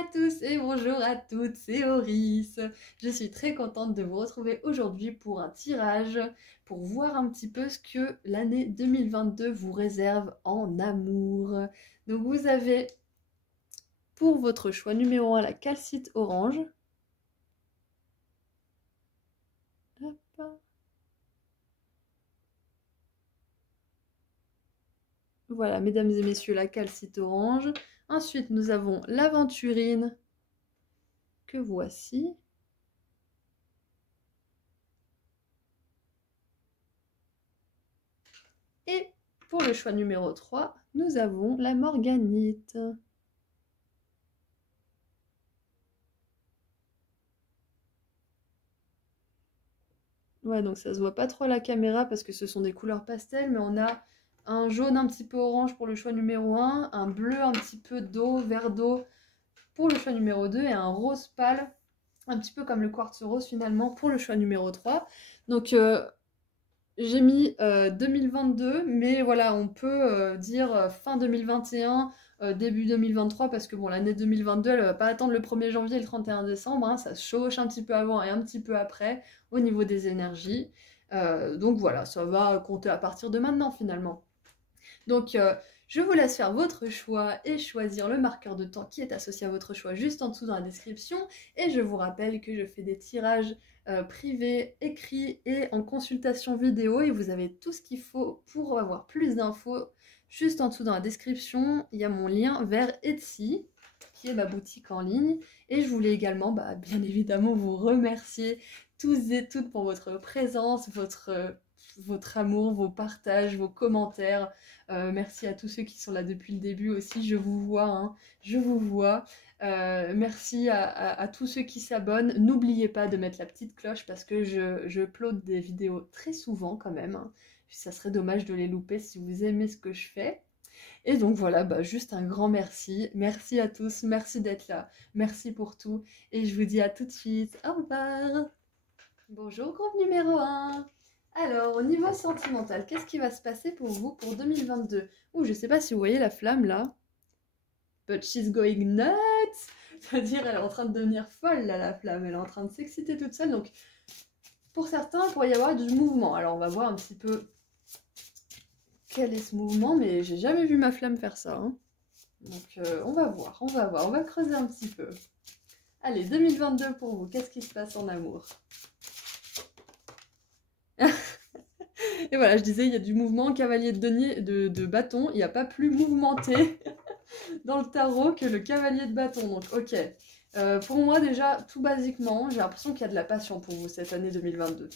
à tous et bonjour à toutes, c'est Oris. Je suis très contente de vous retrouver aujourd'hui pour un tirage, pour voir un petit peu ce que l'année 2022 vous réserve en amour. Donc vous avez pour votre choix numéro 1 la calcite orange. Hop. Voilà, mesdames et messieurs, la calcite orange. Ensuite, nous avons l'aventurine, que voici. Et pour le choix numéro 3, nous avons la morganite. Ouais, donc ça se voit pas trop à la caméra parce que ce sont des couleurs pastel, mais on a un jaune un petit peu orange pour le choix numéro 1, un bleu un petit peu d'eau, vert d'eau pour le choix numéro 2 et un rose pâle, un petit peu comme le quartz rose finalement pour le choix numéro 3. Donc j'ai mis 2022, mais voilà, on peut dire fin 2021, début 2023, parce que bon, l'année 2022, elle va pas attendre le 1er janvier et le 31 décembre, hein, ça se chevauche un petit peu avant et un petit peu après au niveau des énergies. Donc voilà, ça va compter à partir de maintenant finalement. Donc je vous laisse faire votre choix et choisir le marqueur de temps qui est associé à votre choix juste en dessous dans la description. Et je vous rappelle que je fais des tirages privés, écrits et en consultation vidéo. Et vous avez tout ce qu'il faut pour avoir plus d'infos juste en dessous dans la description. Il y a mon lien vers Etsy, qui est ma boutique en ligne. Et je voulais également, bien évidemment, vous remercier tous et toutes pour votre présence, votre amour, vos partages, vos commentaires. Merci à tous ceux qui sont là depuis le début aussi, je vous vois, hein, je vous vois. Merci à tous ceux qui s'abonnent. N'oubliez pas de mettre la petite cloche parce que je upload des vidéos très souvent quand même, hein. Ça serait dommage de les louper si vous aimez ce que je fais. Et donc voilà, juste un grand merci. Merci à tous, merci d'être là, merci pour tout. Et je vous dis à tout de suite, au revoir. Bonjour groupe numéro 1. Alors, au niveau sentimental, qu'est-ce qui va se passer pour vous pour 2022? Ouh, je sais pas si vous voyez la flamme là. But she's going nuts! C'est-à-dire, elle est en train de devenir folle là, la flamme. Elle est en train de s'exciter toute seule. Donc, pour certains, il pourrait y avoir du mouvement. Alors, on va voir un petit peu quel est ce mouvement, mais j'ai jamais vu ma flamme faire ça, hein. Donc, on va voir, on va creuser un petit peu. Allez, 2022 pour vous, qu'est-ce qui se passe en amour? Et voilà, je disais, il y a du mouvement, cavalier de denier, de bâton, il n'y a pas plus mouvementé dans le tarot que le cavalier de bâton. Donc, ok. Pour moi, déjà, tout basiquement, j'ai l'impression qu'il y a de la passion pour vous cette année 2022.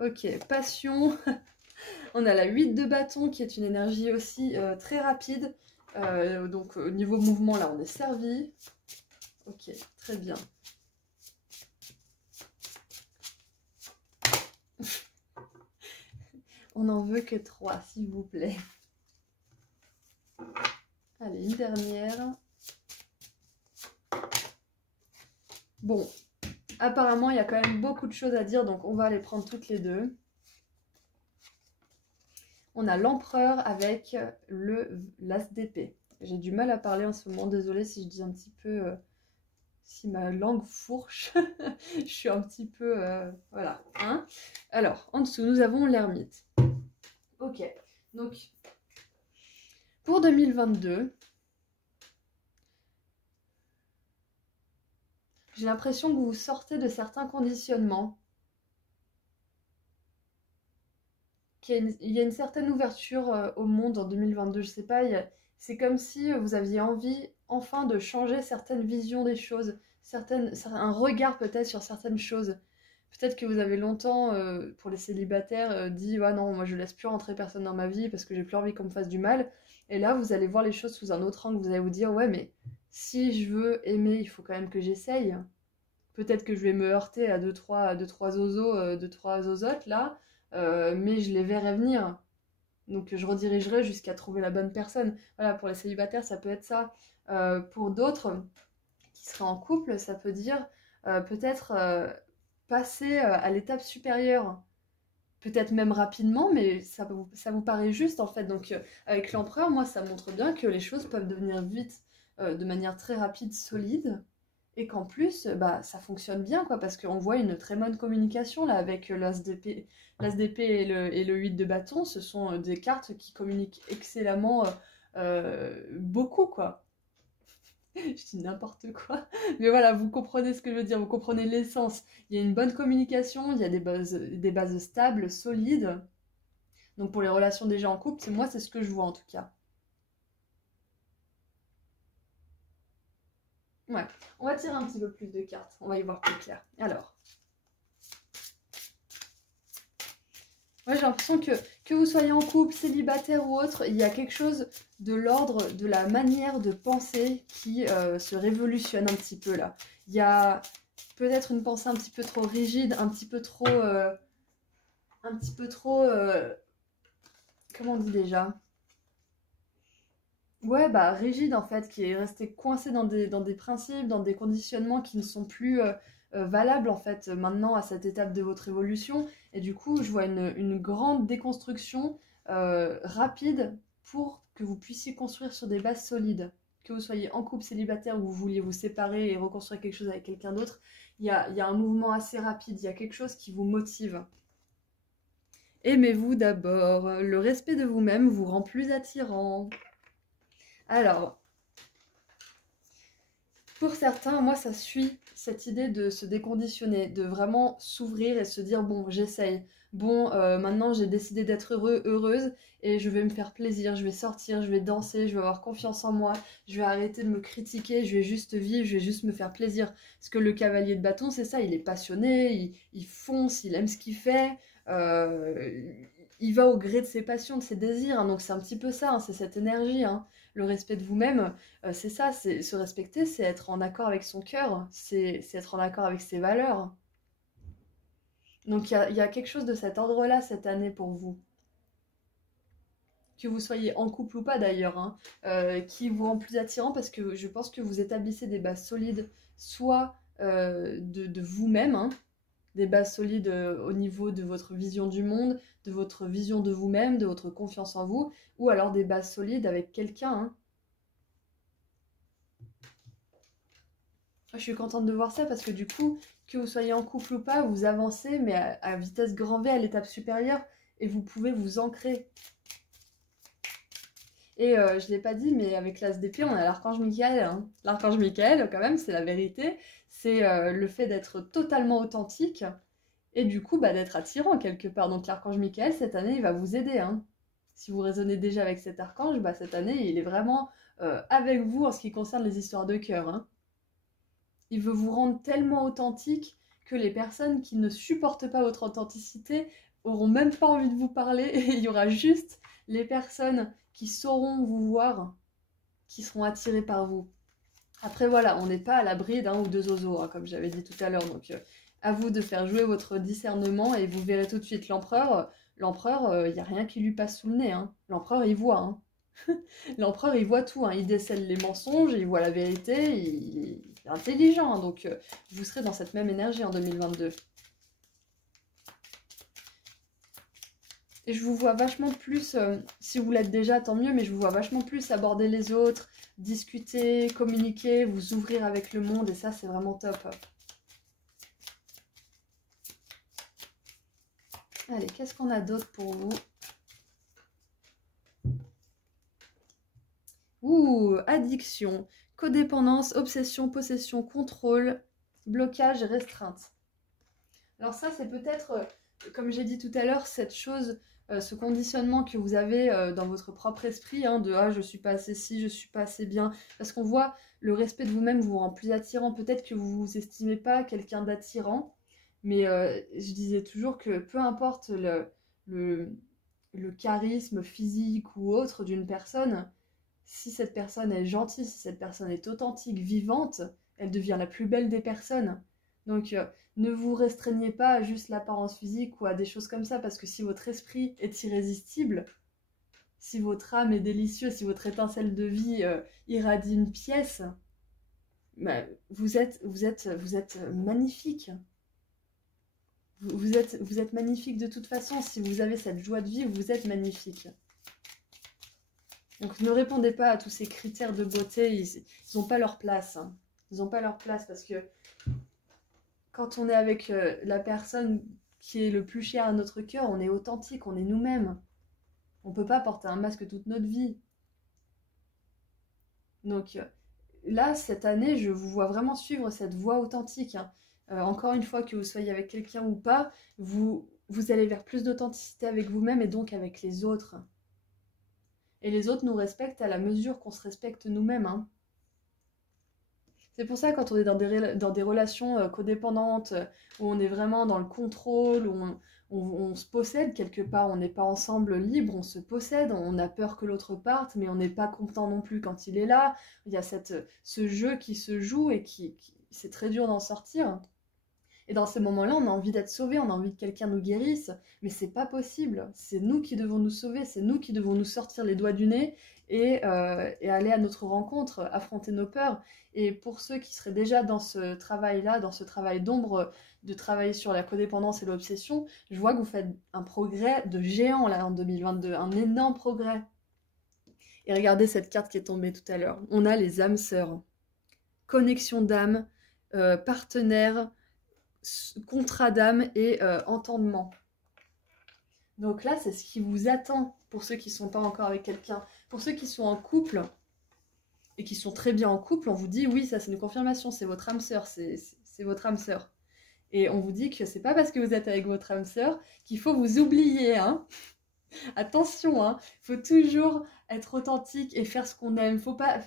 Ok, passion. On a la 8 de bâton qui est une énergie aussi très rapide. Donc, au niveau mouvement, là, on est servi. Ok, très bien. On n'en veut que 3, s'il vous plaît. Allez, une dernière. Bon, apparemment, il y a quand même beaucoup de choses à dire, donc on va les prendre toutes les deux. On a l'empereur avec l'as d'épée. J'ai du mal à parler en ce moment, désolée si je dis un petit peu... si ma langue fourche, je suis un petit peu... voilà. Hein. Alors, en dessous, nous avons l'ermite. Ok, donc, pour 2022, j'ai l'impression que vous sortez de certains conditionnements. Il y a une certaine ouverture au monde en 2022, je sais pas, c'est comme si vous aviez envie enfin de changer certaines visions des choses, un regard peut-être sur certaines choses. Peut-être que vous avez longtemps, pour les célibataires, dit «Ouais non, moi je laisse plus rentrer personne dans ma vie parce que j'ai plus envie qu'on me fasse du mal». Et là, vous allez voir les choses sous un autre angle, vous allez vous dire «Ouais mais si je veux aimer, il faut quand même que j'essaye». Peut-être que je vais me heurter à deux, trois zozos, deux, trois zozotes là, mais je les verrai venir. Donc je redirigerai jusqu'à trouver la bonne personne. Voilà, pour les célibataires, ça peut être ça. Pour d'autres qui seraient en couple, ça peut dire peut-être passer à l'étape supérieure. peut-être même rapidement, mais ça vous paraît juste en fait. Donc avec l'empereur, moi, ça montre bien que les choses peuvent devenir vite, de manière très rapide, solide, et qu'en plus, bah, ça fonctionne bien, quoi, parce qu'on voit une très bonne communication là avec l'As d'épée. L'As d'épée et le 8 de bâton, ce sont des cartes qui communiquent excellemment beaucoup, quoi. Je dis n'importe quoi. Mais voilà, vous comprenez ce que je veux dire, vous comprenez l'essence. Il y a une bonne communication, il y a des bases stables, solides. Donc pour les relations déjà en couple, moi, c'est ce que je vois en tout cas. Ouais, on va tirer un petit peu plus de cartes, on va y voir plus clair. Alors, ouais, j'ai l'impression que vous soyez en couple, célibataire ou autre, il y a quelque chose de l'ordre de la manière de penser qui se révolutionne un petit peu là. Il y a peut-être une pensée un petit peu trop rigide, un petit peu trop, comment on dit déjà? Ouais, bah rigide en fait, qui est resté coincé dans des principes, dans des conditionnements qui ne sont plus valables en fait maintenant à cette étape de votre évolution. Et du coup, je vois une grande déconstruction rapide pour que vous puissiez construire sur des bases solides. Que vous soyez en couple célibataire ou vous vouliez vous séparer et reconstruire quelque chose avec quelqu'un d'autre, il y a un mouvement assez rapide, il y a quelque chose qui vous motive. Aimez-vous d'abord, le respect de vous-même vous rend plus attirant. Alors, pour certains, moi, ça suit cette idée de se déconditionner, de vraiment s'ouvrir et se dire, bon, j'essaye. Bon, maintenant, j'ai décidé d'être heureuse, et je vais me faire plaisir, je vais sortir, je vais danser, je vais avoir confiance en moi, je vais arrêter de me critiquer, je vais juste vivre, je vais juste me faire plaisir. Parce que le cavalier de bâton, c'est ça, il est passionné, il fonce, il aime ce qu'il fait, euh, il va au gré de ses passions, de ses désirs, hein. Donc c'est un petit peu ça, hein, c'est cette énergie, hein. Le respect de vous-même, c'est ça, c'est se respecter, c'est être en accord avec son cœur, c'est être en accord avec ses valeurs. Donc il y a quelque chose de cet ordre-là cette année pour vous. Que vous soyez en couple ou pas d'ailleurs, hein, qui vous rend plus attirant parce que je pense que vous établissez des bases solides, soit de vous-même, hein, des bases solides au niveau de votre vision du monde, de votre vision de vous-même, de votre confiance en vous, ou alors des bases solides avec quelqu'un, hein. Je suis contente de voir ça parce que du coup, que vous soyez en couple ou pas, vous avancez, mais à vitesse grand V, à l'étape supérieure, et vous pouvez vous ancrer. Et je ne l'ai pas dit, mais avec l'As d'épée, on a l'archange Michael, hein. L'archange Michael, quand même, c'est la vérité. C'est le fait d'être totalement authentique et du coup, bah, d'être attirant quelque part. Donc l'archange Michael, cette année, il va vous aider, hein. Si vous raisonnez déjà avec cet archange, bah, cette année, il est vraiment avec vous en ce qui concerne les histoires de cœur, hein. Il veut vous rendre tellement authentique que les personnes qui ne supportent pas votre authenticité auront même pas envie de vous parler et il y aura juste les personnes qui sauront vous voir qui seront attirées par vous. Après voilà, on n'est pas à l'abri d'un ou deux zozos, hein, comme j'avais dit tout à l'heure, donc à vous de faire jouer votre discernement et vous verrez tout de suite l'empereur. L'empereur, il n'y a rien qui lui passe sous le nez, hein. L'empereur, il voit, hein. L'empereur, il voit tout, hein. Il décèle les mensonges, il voit la vérité, il est intelligent, hein. Donc vous serez dans cette même énergie en 2022. Et je vous vois vachement plus, si vous l'êtes déjà, tant mieux, mais je vous vois vachement plus aborder les autres, discuter, communiquer, vous ouvrir avec le monde, et ça, c'est vraiment top. Allez, qu'est-ce qu'on a d'autre pour vous? Ouh, addiction, codépendance, obsession, possession, contrôle, blocage et restreinte. Alors ça, c'est peut-être, comme j'ai dit tout à l'heure, cette chose, ce conditionnement que vous avez dans votre propre esprit, hein, de « Ah, je suis pas assez ci, je suis pas assez bien ». Parce qu'on voit, le respect de vous-même vous rend plus attirant. Peut-être que vous vous estimez pas quelqu'un d'attirant, mais je disais toujours que peu importe le, le charisme physique ou autre d'une personne, si cette personne est gentille, si cette personne est authentique, vivante, elle devient la plus belle des personnes. Donc ne vous restreignez pas à juste l'apparence physique ou à des choses comme ça, parce que si votre esprit est irrésistible, si votre âme est délicieuse, si votre étincelle de vie irradie une pièce, bah, vous êtes magnifique. Vous êtes magnifique de toute façon. Si vous avez cette joie de vivre, vous êtes magnifique. Donc ne répondez pas à tous ces critères de beauté, ils n'ont pas leur place. Hein. Ils n'ont pas leur place parce que quand on est avec la personne qui est le plus chère à notre cœur, on est authentique, on est nous-mêmes. On ne peut pas porter un masque toute notre vie. Donc là, cette année, je vous vois vraiment suivre cette voie authentique. Hein. Encore une fois, que vous soyez avec quelqu'un ou pas, vous allez vers plus d'authenticité avec vous-même et donc avec les autres. Et les autres nous respectent à la mesure qu'on se respecte nous-mêmes. Hein. C'est pour ça quand on est dans des relations codépendantes, où on est vraiment dans le contrôle, où on se possède quelque part, on n'est pas ensemble libre, on se possède, on a peur que l'autre parte, mais on n'est pas content non plus quand il est là. Il y a ce jeu qui se joue et c'est très dur d'en sortir. Et dans ces moments-là, on a envie d'être sauvé, on a envie que quelqu'un nous guérisse, mais c'est pas possible. C'est nous qui devons nous sauver, c'est nous qui devons nous sortir les doigts du nez et aller à notre rencontre, affronter nos peurs. Et pour ceux qui seraient déjà dans ce travail-là, dans ce travail d'ombre, de travailler sur la codépendance et l'obsession, je vois que vous faites un progrès de géant là en 2022, un énorme progrès. Et regardez cette carte qui est tombée tout à l'heure. On a les âmes sœurs. Connexion d'âme, partenaire, contrat d'âme et entendement. Donc là, c'est ce qui vous attend pour ceux qui ne sont pas encore avec quelqu'un. Pour ceux qui sont en couple et qui sont très bien en couple, on vous dit oui, ça c'est une confirmation, c'est votre âme sœur, c'est votre âme sœur. Et on vous dit que c'est pas parce que vous êtes avec votre âme sœur qu'il faut vous oublier. Hein. Attention, hein, faut toujours être authentique et faire ce qu'on aime. Faut pas.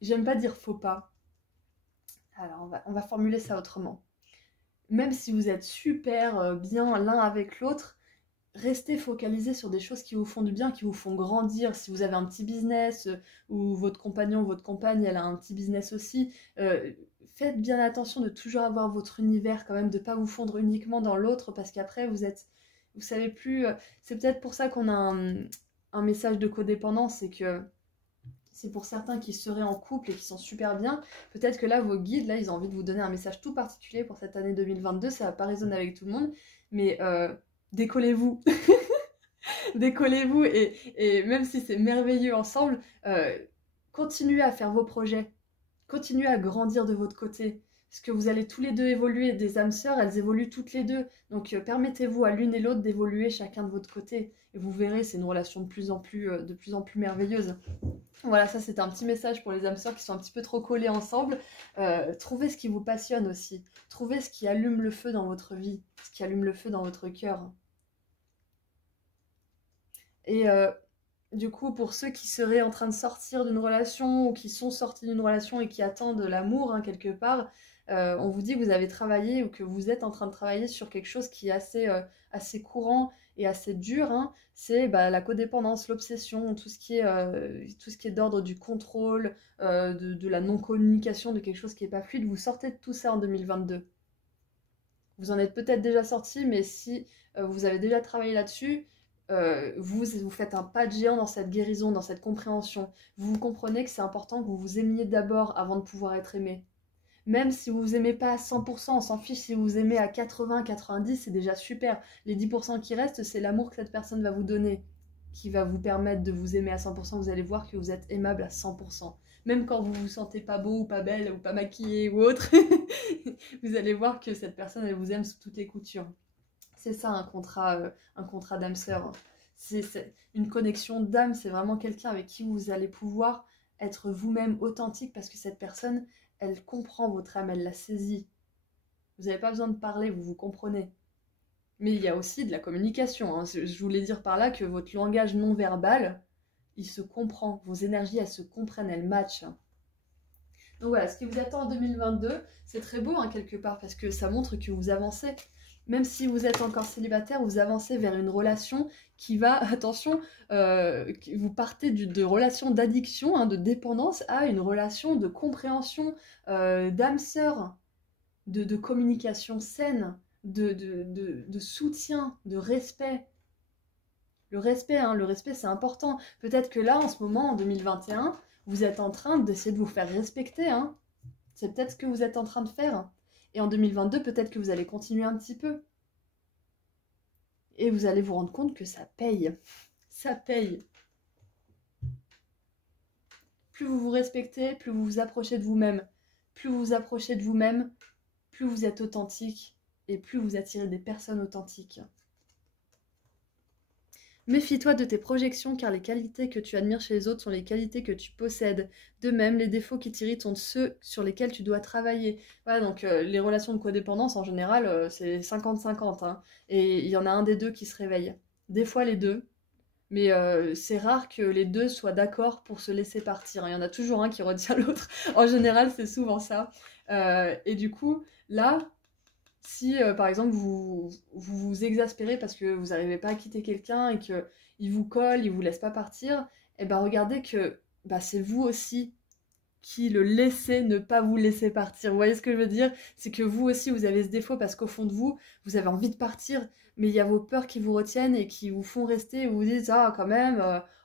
J'aime pas dire faut pas. Alors, on va formuler ça autrement. Même si vous êtes super bien l'un avec l'autre, restez focalisé sur des choses qui vous font du bien, qui vous font grandir. Si vous avez un petit business ou votre compagnon ou votre compagne, elle a un petit business aussi, faites bien attention de toujours avoir votre univers quand même, de ne pas vous fondre uniquement dans l'autre parce qu'après vous savez plus. C'est peut-être pour ça qu'on a un message de codépendance, c'est que c'est pour certains qui seraient en couple et qui sont super bien. Peut-être que là, vos guides, là, ils ont envie de vous donner un message tout particulier pour cette année 2022. Ça va pas résonner avec tout le monde, mais décollez-vous. Décollez-vous et même si c'est merveilleux ensemble, continuez à faire vos projets. Continuez à grandir de votre côté. Parce que vous allez tous les deux évoluer. Des âmes sœurs, elles évoluent toutes les deux. Donc permettez-vous à l'une et l'autre d'évoluer chacun de votre côté. Et vous verrez, c'est une relation de plus en plus merveilleuse. Voilà, ça c'était un petit message pour les âmes sœurs qui sont un petit peu trop collées ensemble. Trouvez ce qui vous passionne aussi. Trouvez ce qui allume le feu dans votre vie, ce qui allume le feu dans votre cœur. Et du coup, pour ceux qui seraient en train de sortir d'une relation ou qui sont sortis d'une relation et qui attendent l'amour hein, quelque part, on vous dit que vous avez travaillé ou que vous êtes en train de travailler sur quelque chose qui est assez courant et assez dur, hein. C'est la codépendance, l'obsession, tout ce qui est d'ordre du contrôle, de la non-communication, de quelque chose qui n'est pas fluide. Vous sortez de tout ça en 2022. Vous en êtes peut-être déjà sorti, mais si vous avez déjà travaillé là-dessus, vous faites un pas de géant dans cette guérison, dans cette compréhension. Vous comprenez que c'est important que vous vous aimiez d'abord avant de pouvoir être aimé. Même si vous vous aimez pas à 100%, on s'en fiche si vous vous aimez à 80, 90, c'est déjà super. Les 10% qui restent, c'est l'amour que cette personne va vous donner, qui va vous permettre de vous aimer à 100%. Vous allez voir que vous êtes aimable à 100%. Même quand vous vous sentez pas beau ou pas belle ou pas maquillée ou autre, vous allez voir que cette personne, elle vous aime sous toutes les coutures. C'est ça un contrat d'âme sœur. C'est une connexion d'âme, c'est vraiment quelqu'un avec qui vous allez pouvoir être vous-même authentique parce que cette personne, elle comprend votre âme, elle la saisit. Vous n'avez pas besoin de parler, vous vous comprenez. Mais il y a aussi de la communication. Hein. Je voulais dire par là que votre langage non verbal, il se comprend. Vos énergies, elles se comprennent, elles matchent. Donc voilà, ce qui vous attend en 2022, c'est très beau hein, quelque part parce que ça montre que vous avancez. Même si vous êtes encore célibataire, vous avancez vers une relation qui va, attention, vous partez de relations d'addiction, hein, de dépendance, à une relation de compréhension, d'âme sœur, de communication saine, de soutien, de respect. Le respect, hein, le respect c'est important. Peut-être que là, en ce moment, en 2021, vous êtes en train d'essayer de vous faire respecter. Hein. C'est peut-être ce que vous êtes en train de faire. Et en 2022, peut-être que vous allez continuer un petit peu. Et vous allez vous rendre compte que ça paye. Ça paye. Plus vous vous respectez, plus vous vous approchez de vous-même. Plus vous vous approchez de vous-même, plus vous êtes authentique et plus vous attirez des personnes authentiques. Méfie-toi de tes projections car les qualités que tu admires chez les autres sont les qualités que tu possèdes. De même, les défauts qui t'irritent sont ceux sur lesquels tu dois travailler. Voilà, donc les relations de codépendance en général, c'est 50-50. Hein, et il y en a un des deux qui se réveille. Des fois les deux, mais c'est rare que les deux soient d'accord pour se laisser partir. Il y en a toujours un qui retient l'autre. En général, c'est souvent ça. Et du coup, là, si par exemple vous exaspérez parce que vous n'arrivez pas à quitter quelqu'un et qu'il vous colle, il vous laisse pas partir, et ben regardez que bah, c'est vous aussi qui le laissez ne pas vous laisser partir. Vous voyez ce que je veux dire? C'est que vous aussi vous avez ce défaut parce qu'au fond de vous, vous avez envie de partir, mais il y a vos peurs qui vous retiennent et qui vous font rester et vous vous dites ah quand même,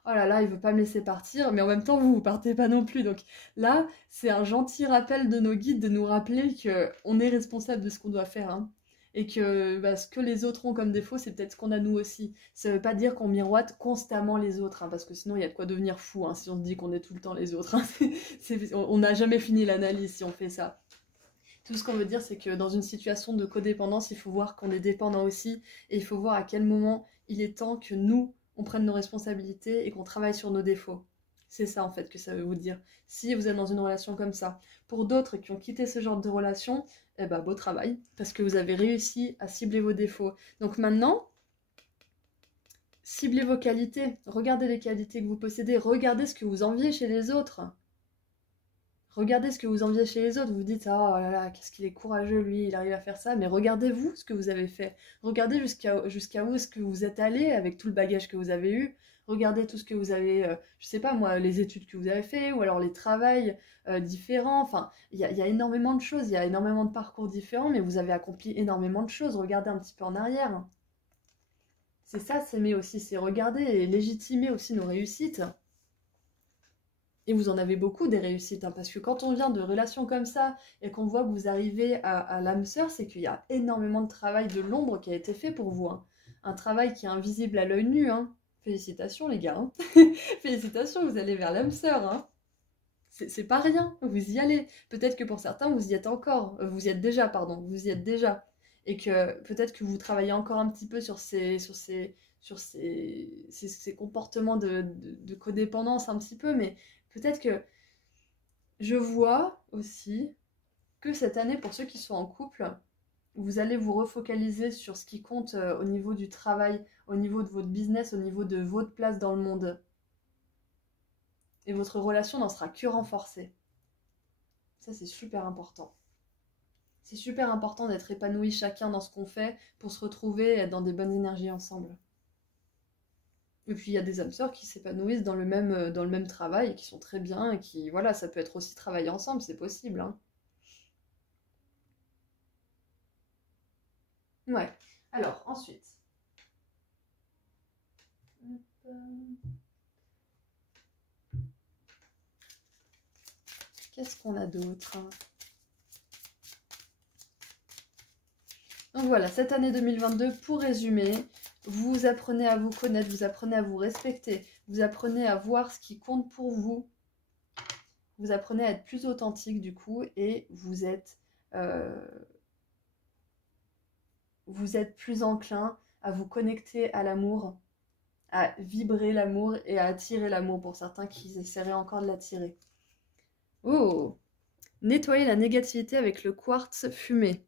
oh là là, il veut pas me laisser partir, mais en même temps vous partez pas non plus. Donc là, c'est un gentil rappel de nos guides de nous rappeler que on est responsable de ce qu'on doit faire. Hein. Et que bah, ce que les autres ont comme défaut, c'est peut-être ce qu'on a nous aussi. Ça veut pas dire qu'on miroite constamment les autres, hein, parce que sinon il y a de quoi devenir fou, hein, si on se dit qu'on est tout le temps les autres. Hein. On n'a jamais fini l'analyse si on fait ça. Tout ce qu'on veut dire, c'est que dans une situation de codépendance, il faut voir qu'on est dépendant aussi, et il faut voir à quel moment il est temps que nous, on prenne nos responsabilités et qu'on travaille sur nos défauts. C'est ça en fait que ça veut vous dire. Si vous êtes dans une relation comme ça. Pour d'autres qui ont quitté ce genre de relation, eh ben beau travail, parce que vous avez réussi à cibler vos défauts. Donc maintenant, ciblez vos qualités, regardez les qualités que vous possédez, regardez ce que vous enviez chez les autres. Regardez ce que vous enviez chez les autres, vous dites oh là là, qu'est-ce qu'il est courageux lui, il arrive à faire ça, mais regardez-vous ce que vous avez fait. Regardez jusqu'à où est-ce que vous êtes allé avec tout le bagage que vous avez eu. Regardez tout ce que vous avez, je sais pas moi, les études que vous avez fait, ou alors les travails différents. Enfin, il y a énormément de choses, il y a énormément de parcours différents, mais vous avez accompli énormément de choses. Regardez un petit peu en arrière. C'est ça, s'aimer aussi, c'est regarder et légitimer aussi nos réussites. Et vous en avez beaucoup des réussites, hein, parce que quand on vient de relations comme ça et qu'on voit que vous arrivez à l'âme sœur, c'est qu'il y a énormément de travail de l'ombre qui a été fait pour vous. Hein. Un travail qui est invisible à l'œil nu. Hein. Félicitations les gars. Hein. Félicitations, vous allez vers l'âme sœur. Hein. C'est pas rien, vous y allez. Peut-être que pour certains, vous y êtes encore. Vous y êtes déjà, pardon. Vous y êtes déjà. Et que peut-être que vous travaillez encore un petit peu sur ces comportements de codépendance un petit peu, mais peut-être que je vois aussi que cette année, pour ceux qui sont en couple, vous allez vous refocaliser sur ce qui compte au niveau du travail, au niveau de votre business, au niveau de votre place dans le monde. Et votre relation n'en sera que renforcée. Ça, c'est super important. C'est super important d'être épanoui chacun dans ce qu'on fait pour se retrouver et être dans des bonnes énergies ensemble. Et puis il y a des âmes sœurs qui s'épanouissent dans le même travail et qui sont très bien et qui, voilà, ça peut être aussi travailler ensemble, c'est possible. Hein. Ouais. Alors, ensuite. Qu'est-ce qu'on a d'autre? Donc voilà, cette année 2022, pour résumer, vous apprenez à vous connaître, vous apprenez à vous respecter, vous apprenez à voir ce qui compte pour vous, vous apprenez à être plus authentique du coup, et vous êtes plus enclin à vous connecter à l'amour, à vibrer l'amour et à attirer l'amour pour certains qui essaieraient encore de l'attirer. Oh! Nettoyer la négativité avec le quartz fumé.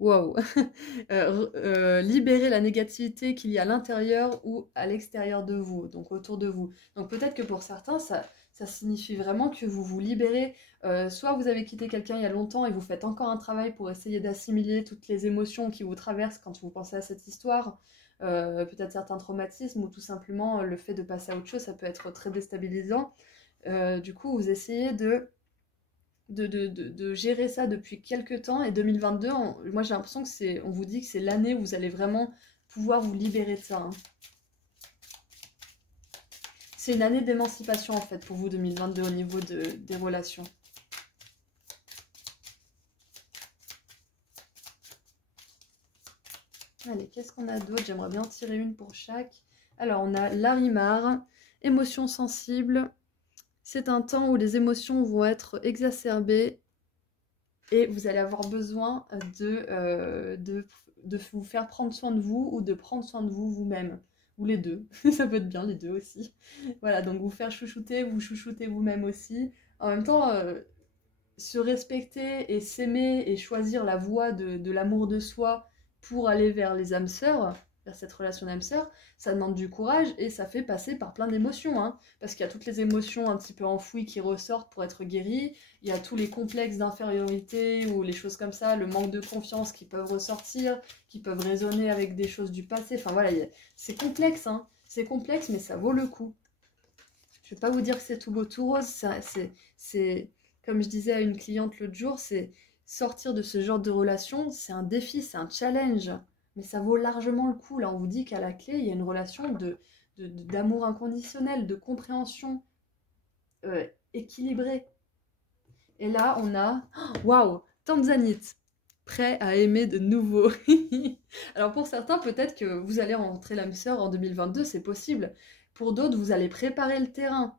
Wow. Libérer la négativité qu'il y a à l'intérieur ou à l'extérieur de vous, donc autour de vous. Donc peut-être que pour certains, ça signifie vraiment que vous vous libérez. Soit vous avez quitté quelqu'un il y a longtemps et vous faites encore un travail pour essayer d'assimiler toutes les émotions qui vous traversent quand vous pensez à cette histoire. Peut-être certains traumatismes ou tout simplement le fait de passer à autre chose, ça peut être très déstabilisant. Du coup, vous essayez de gérer ça depuis quelques temps, et 2022, moi j'ai l'impression que on vous dit que c'est l'année où vous allez vraiment pouvoir vous libérer de ça. Hein. C'est une année d'émancipation en fait pour vous 2022 au niveau des relations. Allez, qu'est-ce qu'on a d'autre? J'aimerais bien tirer une pour chaque. Alors, on a Larimar, émotions sensibles. C'est un temps où les émotions vont être exacerbées et vous allez avoir besoin de vous faire prendre soin de vous ou de prendre soin de vous vous-même. Ou les deux. Ça peut être bien, les deux aussi. Voilà, donc vous faire chouchouter, vous chouchouter vous-même aussi. En même temps, se respecter et s'aimer et choisir la voie de l'amour de soi pour aller vers les âmes sœurs, vers cette relation d'âme sœur, ça demande du courage et ça fait passer par plein d'émotions, hein, parce qu'il y a toutes les émotions un petit peu enfouies qui ressortent pour être guéries, il y a tous les complexes d'infériorité ou les choses comme ça, le manque de confiance qui peuvent ressortir, qui peuvent résonner avec des choses du passé, enfin voilà, c'est complexe, hein, c'est complexe mais ça vaut le coup. Je vais pas vous dire que c'est tout beau tout rose, c'est comme je disais à une cliente l'autre jour, c'est sortir de ce genre de relation, c'est un défi, c'est un challenge. Mais ça vaut largement le coup. Là, on vous dit qu'à la clé, il y a une relation d'amour inconditionnel, de compréhension équilibrée. Et là, on a... Waouh, Tanzanite, prêt à aimer de nouveau. Alors pour certains, peut-être que vous allez rencontrer l'âme sœur en 2022, c'est possible. Pour d'autres, vous allez préparer le terrain.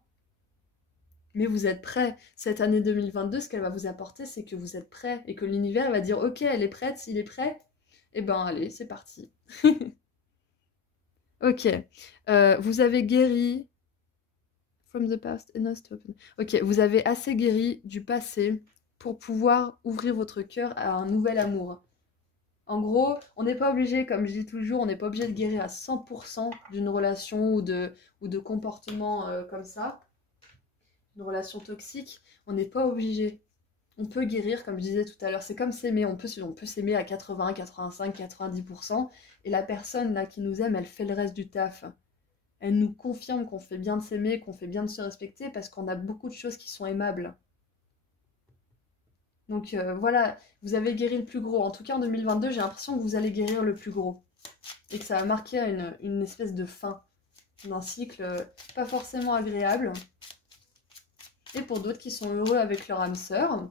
Mais vous êtes prêts. Cette année 2022, ce qu'elle va vous apporter, c'est que vous êtes prêts et que l'univers va dire ok, elle est prête, il est prêt. Eh ben allez, c'est parti. Ok, vous avez guéri. From the past, enough to open. Ok, vous avez assez guéri du passé pour pouvoir ouvrir votre cœur à un nouvel amour. En gros, on n'est pas obligé, comme je dis toujours, on n'est pas obligé de guérir à 100% d'une relation ou de comportement comme ça, une relation toxique. On n'est pas obligé. On peut guérir, comme je disais tout à l'heure, c'est comme s'aimer, on peut s'aimer à 80, 85, 90%, et la personne là qui nous aime, elle fait le reste du taf. Elle nous confirme qu'on fait bien de s'aimer, qu'on fait bien de se respecter, parce qu'on a beaucoup de choses qui sont aimables. Donc voilà, vous avez guéri le plus gros. En tout cas, en 2022, j'ai l'impression que vous allez guérir le plus gros. Et que ça va marquer une espèce de fin d'un cycle pas forcément agréable. Et pour d'autres qui sont heureux avec leur âme sœur,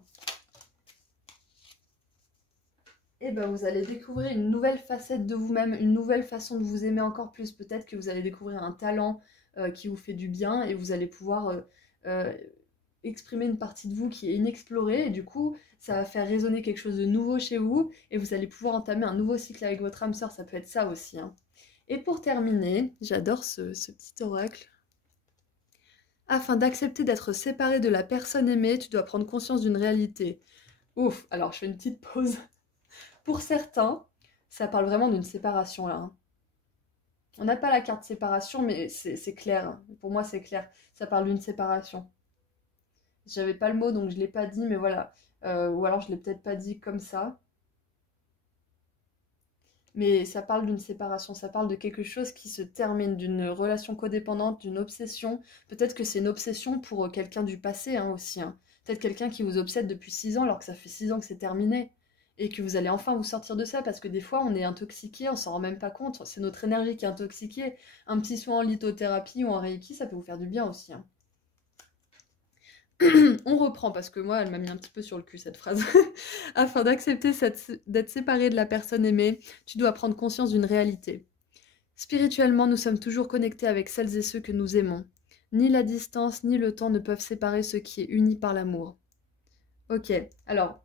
et ben vous allez découvrir une nouvelle facette de vous-même, une nouvelle façon de vous aimer encore plus. Peut-être que vous allez découvrir un talent qui vous fait du bien et vous allez pouvoir exprimer une partie de vous qui est inexplorée. Et du coup, ça va faire résonner quelque chose de nouveau chez vous et vous allez pouvoir entamer un nouveau cycle avec votre âme sœur. Ça peut être ça aussi, hein. Et pour terminer, j'adore ce petit oracle. Afin d'accepter d'être séparé de la personne aimée, tu dois prendre conscience d'une réalité. Ouf, alors je fais une petite pause. Pour certains, ça parle vraiment d'une séparation là, hein. On n'a pas la carte séparation, mais c'est clair. Pour moi, c'est clair. Ça parle d'une séparation. J'avais pas le mot, donc je l'ai pas dit, mais voilà. Ou alors je l'ai peut-être pas dit comme ça. Mais ça parle d'une séparation, ça parle de quelque chose qui se termine, d'une relation codépendante, d'une obsession. Peut-être que c'est une obsession pour quelqu'un du passé hein, aussi, hein. Peut-être quelqu'un qui vous obsède depuis 6 ans alors que ça fait 6 ans que c'est terminé. Et que vous allez enfin vous sortir de ça parce que des fois on est intoxiqué, on s'en rend même pas compte. C'est notre énergie qui est intoxiquée. Un petit soin en lithothérapie ou en reiki, ça peut vous faire du bien aussi, hein. On reprend parce que moi, elle m'a mis un petit peu sur le cul cette phrase. Afin d'accepter d'être séparé de la personne aimée, tu dois prendre conscience d'une réalité. Spirituellement, nous sommes toujours connectés avec celles et ceux que nous aimons. Ni la distance ni le temps ne peuvent séparer ce qui est uni par l'amour. Ok, alors,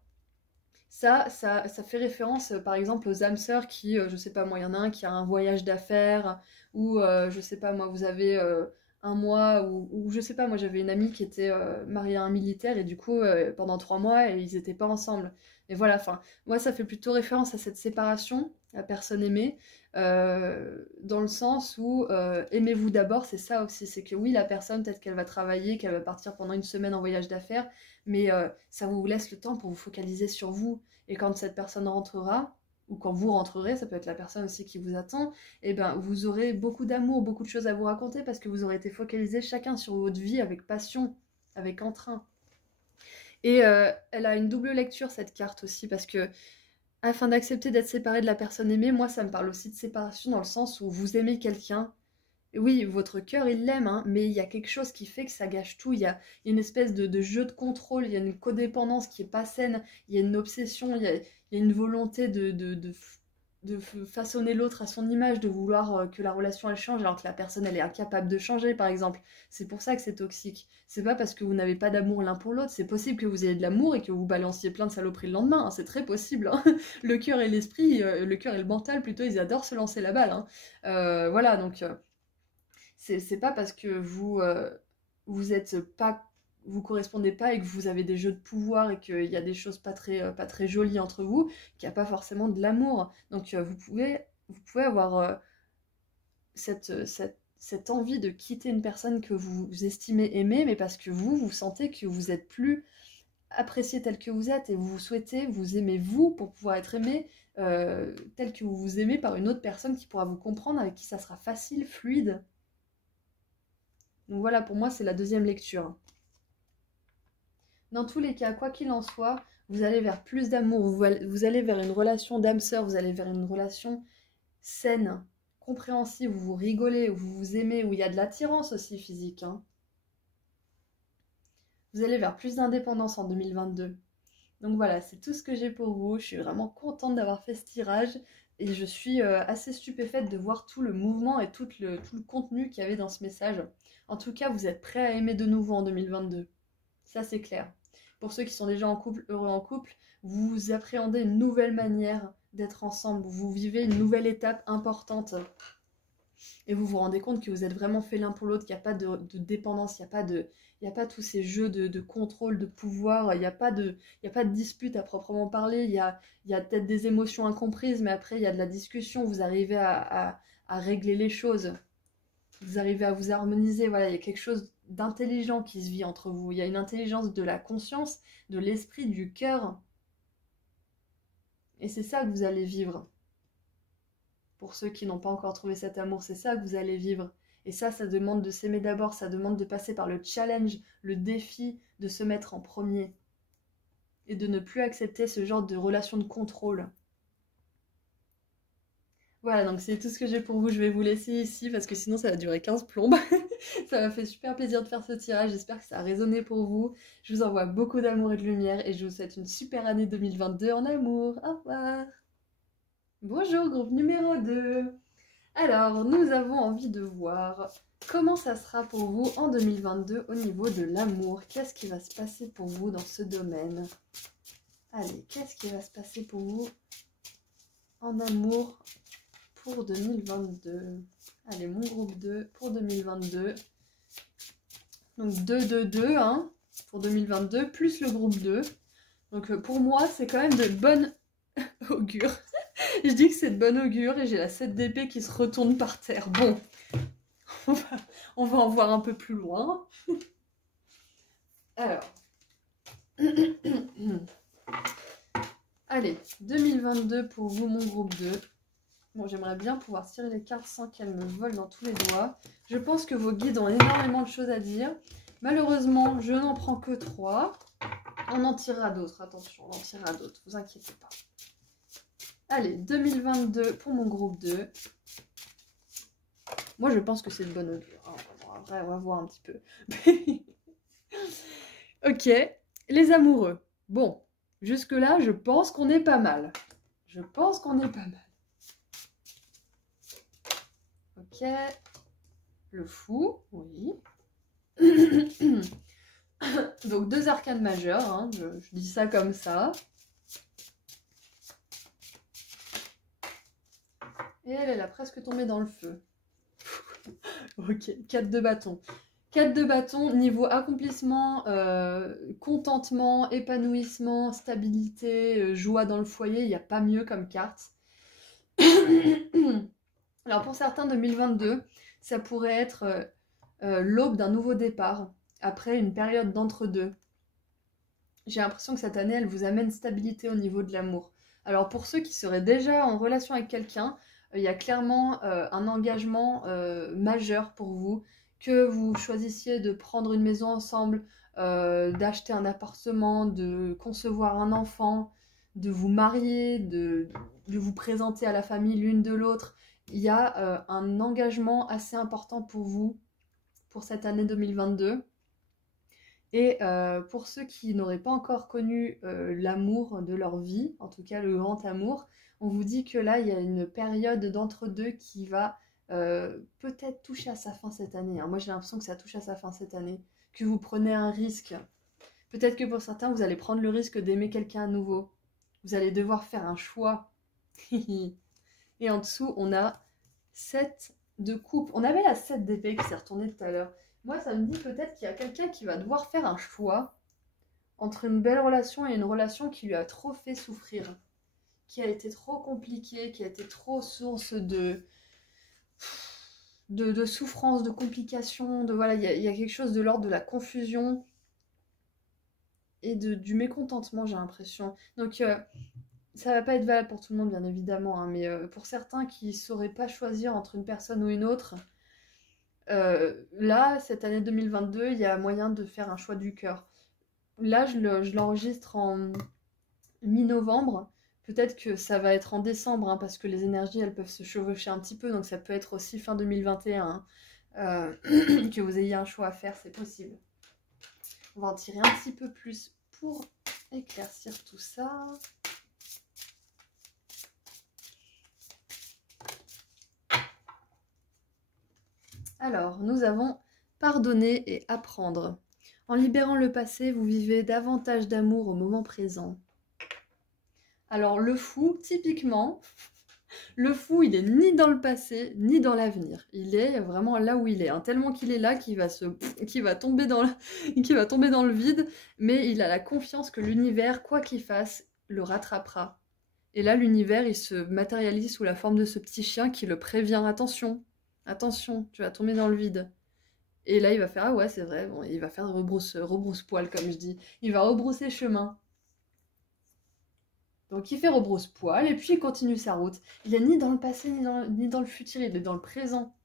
ça fait référence par exemple aux âmes sœurs qui, je sais pas moi, il y en a un qui a un voyage d'affaires, ou je sais pas moi, vous avez un mois, ou je sais pas, moi j'avais une amie qui était mariée à un militaire et du coup pendant 3 mois ils étaient pas ensemble. Et voilà, enfin, moi ça fait plutôt référence à cette séparation, la personne aimée, dans le sens où aimez-vous d'abord, c'est ça aussi, c'est que oui, la personne peut-être qu'elle va travailler, qu'elle va partir pendant une semaine en voyage d'affaires, mais ça vous laisse le temps pour vous focaliser sur vous. Et quand cette personne rentrera, ou quand vous rentrerez, ça peut être la personne aussi qui vous attend, et ben vous aurez beaucoup d'amour, beaucoup de choses à vous raconter parce que vous aurez été focalisés chacun sur votre vie avec passion, avec entrain. Et elle a une double lecture cette carte aussi parce que afin d'accepter d'être séparé de la personne aimée, moi ça me parle aussi de séparation dans le sens où vous aimez quelqu'un. Oui, votre cœur, il l'aime, hein, mais il y a quelque chose qui fait que ça gâche tout. Il y a une espèce de jeu de contrôle, il y a une codépendance qui est pas saine, il y a une obsession, il y a une volonté façonner l'autre à son image, de vouloir que la relation elle change alors que la personne elle est incapable de changer par exemple. C'est pour ça que c'est toxique. C'est pas parce que vous n'avez pas d'amour l'un pour l'autre, c'est possible que vous ayez de l'amour et que vous balanciez plein de saloperies le lendemain, hein. C'est très possible, hein. Le cœur et l'esprit, le cœur et le mental plutôt, ils adorent se lancer la balle, hein. Voilà, donc c'est pas parce que vous êtes pas vous correspondez pas et que vous avez des jeux de pouvoir et qu'il y a des choses pas très jolies entre vous, qu'il n'y a pas forcément de l'amour. Donc vous pouvez avoir cette envie de quitter une personne que vous estimez aimer, mais parce que vous sentez que vous êtes plus apprécié tel que vous êtes et vous souhaitez vous aimer vous pour pouvoir être aimé tel que vous vous aimez par une autre personne qui pourra vous comprendre, avec qui ça sera facile, fluide. Donc voilà, pour moi, c'est la deuxième lecture. Dans tous les cas, quoi qu'il en soit, vous allez vers plus d'amour, vous allez vers une relation d'âme sœur, vous allez vers une relation saine, compréhensive, où vous rigolez, où vous vous aimez, où il y a de l'attirance aussi physique, hein. Vous allez vers plus d'indépendance en 2022. Donc voilà, c'est tout ce que j'ai pour vous. Je suis vraiment contente d'avoir fait ce tirage et je suis assez stupéfaite de voir tout le mouvement et tout le contenu qu'il y avait dans ce message. En tout cas, vous êtes prêts à aimer de nouveau en 2022. Ça, c'est clair. Pour ceux qui sont déjà en couple, heureux en couple, vous appréhendez une nouvelle manière d'être ensemble. Vous vivez une nouvelle étape importante. Et vous vous rendez compte que vous êtes vraiment fait l'un pour l'autre, qu'il n'y a pas de dépendance, il n'y a pas tous ces jeux de contrôle, de pouvoir, il n'y a pas de dispute à proprement parler, il y a peut-être des émotions incomprises, mais après il y a de la discussion, vous arrivez à régler les choses, vous arrivez à vous harmoniser, voilà, il y a quelque chose d'intelligent qui se vit entre vous, il y a une intelligence de la conscience, de l'esprit, du cœur, et c'est ça que vous allez vivre. Pour ceux qui n'ont pas encore trouvé cet amour, c'est ça que vous allez vivre. Et ça demande de s'aimer d'abord, ça demande de passer par le challenge, le défi, de se mettre en premier. Et de ne plus accepter ce genre de relation de contrôle. Voilà, donc c'est tout ce que j'ai pour vous. Je vais vous laisser ici parce que sinon ça va durer 15 plombes. Ça m'a fait super plaisir de faire ce tirage. J'espère que ça a résonné pour vous. Je vous envoie beaucoup d'amour et de lumière et je vous souhaite une super année 2022 en amour. Au revoir. Bonjour, groupe numéro 2. Alors, nous avons envie de voir comment ça sera pour vous en 2022 au niveau de l'amour. Qu'est-ce qui va se passer pour vous dans ce domaine? Allez, qu'est-ce qui va se passer pour vous en amour pour 2022? Allez, mon groupe 2 pour 2022. Donc 2, 2, 2, hein, pour 2022, plus le groupe 2. Donc pour moi, c'est quand même de bonne augure. Je dis que c'est de bonne augure et j'ai la 7 d'épée qui se retourne par terre. Bon, on va en voir un peu plus loin. Alors, allez, 2022 pour vous, mon groupe 2. Bon, j'aimerais bien pouvoir tirer les cartes sans qu'elles me volent dans tous les doigts. Je pense que vos guides ont énormément de choses à dire. Malheureusement, je n'en prends que 3. On en tirera d'autres, attention, on en tirera d'autres, vous inquiétez pas. Allez, 2022 pour mon groupe 2. Moi, je pense que c'est de bonne augure. Après, on va voir un petit peu. Ok, les amoureux. Bon, jusque-là, je pense qu'on est pas mal. Je pense qu'on est pas mal. Ok. Le fou, oui. Donc, 2 arcanes majeures, hein, je dis ça comme ça. Et elle a presque tombé dans le feu. Ok, 4 de bâton. 4 de bâton, niveau accomplissement, contentement, épanouissement, stabilité, joie dans le foyer, il n'y a pas mieux comme carte. Alors pour certains, 2022, ça pourrait être l'aube d'un nouveau départ, après une période d'entre-deux. J'ai l'impression que cette année, elle vous amène stabilité au niveau de l'amour. Alors pour ceux qui seraient déjà en relation avec quelqu'un, il y a clairement un engagement majeur pour vous, que vous choisissiez de prendre une maison ensemble, d'acheter un appartement, de concevoir un enfant, de vous marier, de vous présenter à la famille l'une de l'autre. Il y a un engagement assez important pour vous pour cette année 2022. Et pour ceux qui n'auraient pas encore connu l'amour de leur vie, en tout cas le grand amour, On vous dit que là, il y a une période d'entre-deux qui va peut-être toucher à sa fin cette année, hein. Moi, j'ai l'impression que ça touche à sa fin cette année, que vous prenez un risque. Peut-être que pour certains, vous allez prendre le risque d'aimer quelqu'un à nouveau. Vous allez devoir faire un choix. Et en dessous, on a 7 de coupe. On avait la 7 d'épée qui s'est retournée tout à l'heure. Moi, ça me dit peut-être qu'il y a quelqu'un qui va devoir faire un choix entre une belle relation et une relation qui lui a trop fait souffrir, qui a été trop compliquée, qui a été trop source de souffrance, de complications, de voilà, il y a quelque chose de l'ordre de la confusion et du mécontentement, j'ai l'impression. Donc, ça va pas être valable pour tout le monde, bien évidemment, hein, mais pour certains qui sauraient pas choisir entre une personne ou une autre, là, cette année 2022, il y a moyen de faire un choix du cœur. Là, je l'enregistre en mi-novembre. Peut-être que ça va être en décembre, hein, parce que les énergies, elles peuvent se chevaucher un petit peu, donc ça peut être aussi fin 2021, hein, que vous ayez un choix à faire, c'est possible. On va en tirer un petit peu plus pour éclaircir tout ça. Alors, nous avons pardonner et apprendre. En libérant le passé, vous vivez davantage d'amour au moment présent. Alors, le fou, typiquement, le fou, il est ni dans le passé, ni dans l'avenir. Il est vraiment là où il est, hein, tellement qu'il est là qu'il va tomber dans le vide, mais il a la confiance que l'univers, quoi qu'il fasse, le rattrapera. Et là, l'univers, il se matérialise sous la forme de ce petit chien qui le prévient, attention, attention, tu vas tomber dans le vide. Et là, il va faire, ah ouais, c'est vrai, bon, il va faire rebrousse-poil, comme je dis. Il va rebrousser chemin. Donc il fait rebrousse-poil, et puis il continue sa route. Il est ni dans le passé, ni dans le futur, il est dans le présent.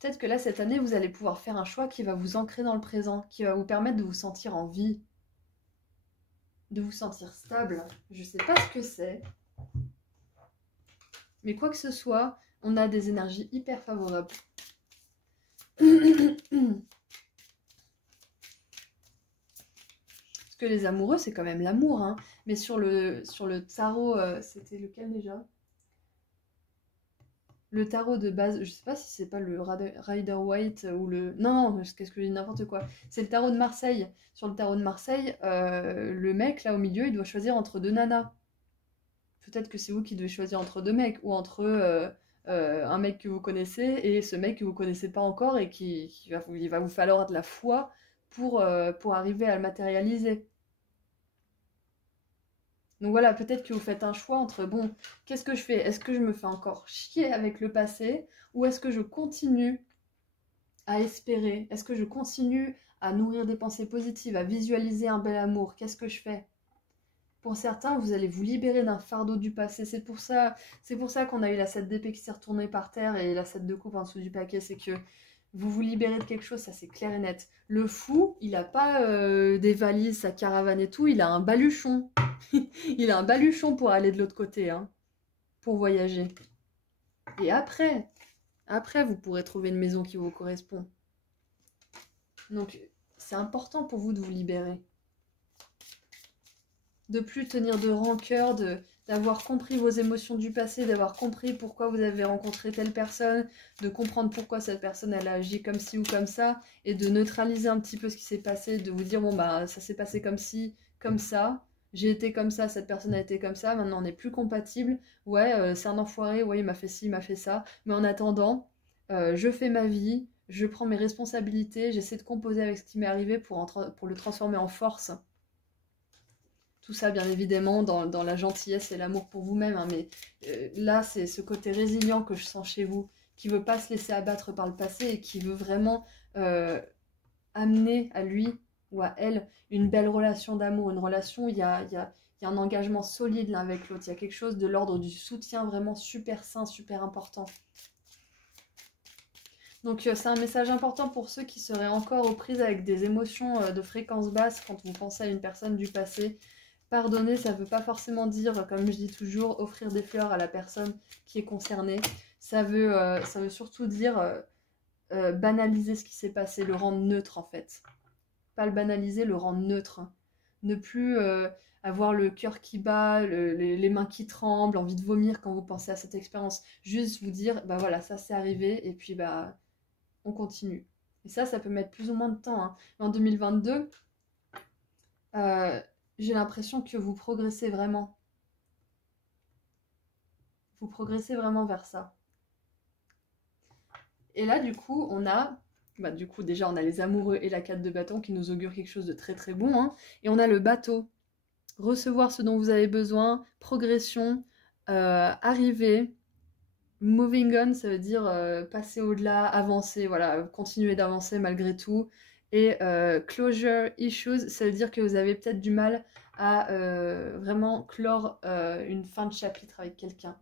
Peut-être que là, cette année, vous allez pouvoir faire un choix qui va vous ancrer dans le présent, qui va vous permettre de vous sentir en vie, de vous sentir stable. Je sais pas ce que c'est, mais quoi que ce soit, on a des énergies hyper favorables. Parce que les amoureux, c'est quand même l'amour, hein. Mais sur le tarot, c'était lequel déjà? Le tarot de base, je sais pas si c'est pas le Rider-Waite ou le... Non, qu'est-ce que je dis, n'importe quoi. C'est le tarot de Marseille. Sur le tarot de Marseille, le mec, là, au milieu, il doit choisir entre deux nanas. Peut-être que c'est vous qui devez choisir entre deux mecs, ou entre un mec que vous connaissez et ce mec que vous connaissez pas encore et il va vous falloir de la foi pour arriver à le matérialiser. Donc voilà, peut-être que vous faites un choix entre, bon, qu'est-ce que je fais? Est-ce que je me fais encore chier avec le passé ou est-ce que je continue à espérer? Est-ce que je continue à nourrir des pensées positives, à visualiser un bel amour? Qu'est-ce que je fais? Pour certains, vous allez vous libérer d'un fardeau du passé. C'est pour ça qu'on a eu la 7 d'épée qui s'est retournée par terre et la 7 de coupe en dessous du paquet. C'est que vous vous libérez de quelque chose, ça c'est clair et net. Le fou, il n'a pas des valises, sa caravane et tout, il a un baluchon. Il a un baluchon pour aller de l'autre côté, hein, pour voyager. Et après, vous pourrez trouver une maison qui vous correspond. Donc, c'est important pour vous de vous libérer. De plus tenir de rancœur, d'avoir compris vos émotions du passé, d'avoir compris pourquoi vous avez rencontré telle personne, de comprendre pourquoi cette personne elle a agi comme ci ou comme ça, et de neutraliser un petit peu ce qui s'est passé, de vous dire bon bah ça s'est passé comme ci, comme ça, j'ai été comme ça, cette personne a été comme ça, maintenant on n'est plus compatible, ouais c'est un enfoiré, ouais il m'a fait ci, il m'a fait ça, mais en attendant, je fais ma vie, je prends mes responsabilités, j'essaie de composer avec ce qui m'est arrivé pour le transformer en force. Tout ça, bien évidemment, dans la gentillesse et l'amour pour vous-même, hein, mais là, c'est ce côté résilient que je sens chez vous, qui veut pas se laisser abattre par le passé et qui veut vraiment amener à lui ou à elle une belle relation d'amour, une relation où il y a un engagement solide l'un avec l'autre, il y a quelque chose de l'ordre du soutien vraiment super sain, super important. Donc c'est un message important pour ceux qui seraient encore aux prises avec des émotions de fréquence basse quand vous pensez à une personne du passé. Pardonner, ça ne veut pas forcément dire, comme je dis toujours, offrir des fleurs à la personne qui est concernée. Ça veut surtout dire banaliser ce qui s'est passé, le rendre neutre en fait. Pas le banaliser, le rendre neutre. Ne plus avoir le cœur qui bat, les mains qui tremblent, envie de vomir quand vous pensez à cette expérience. Juste vous dire, bah voilà, ça c'est arrivé, et puis bah on continue. Et ça peut mettre plus ou moins de temps, hein. Mais en 2022, j'ai l'impression que vous progressez vraiment. Vous progressez vraiment vers ça. Et là, du coup, déjà, on a les amoureux et la 4 de bâton qui nous augurent quelque chose de très très bon, hein. Et on a le bateau. Recevoir ce dont vous avez besoin, progression, arriver, moving on, ça veut dire passer au-delà, avancer, voilà, continuer d'avancer malgré tout. Et closure issues, ça veut dire que vous avez peut-être du mal à vraiment clore une fin de chapitre avec quelqu'un.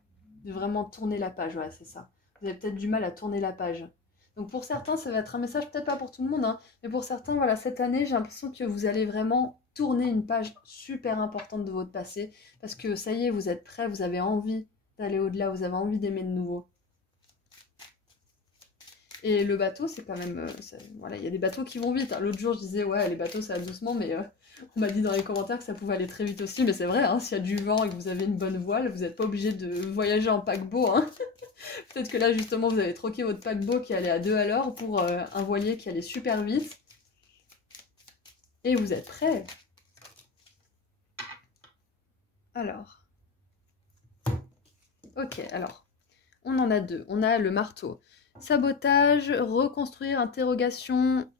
De vraiment tourner la page, voilà, c'est ça. Vous avez peut-être du mal à tourner la page. Donc pour certains, ça va être un message, peut-être pas pour tout le monde, hein, mais pour certains, voilà, cette année, j'ai l'impression que vous allez vraiment tourner une page super importante de votre passé, parce que ça y est, vous êtes prêts, vous avez envie d'aller au-delà, vous avez envie d'aimer de nouveau. Et le bateau, c'est quand même... voilà, il y a des bateaux qui vont vite, hein. L'autre jour, je disais, ouais, les bateaux, ça va doucement, mais on m'a dit dans les commentaires que ça pouvait aller très vite aussi. Mais c'est vrai, hein, s'il y a du vent et que vous avez une bonne voile, vous n'êtes pas obligé de voyager en paquebot, hein. Peut-être que là, justement, vous avez troqué votre paquebot qui allait à 2 à l'heure pour un voilier qui allait super vite. Et vous êtes prêts. Alors. Ok, alors. On en a deux. On a le marteau. Sabotage, reconstruire, interrogation,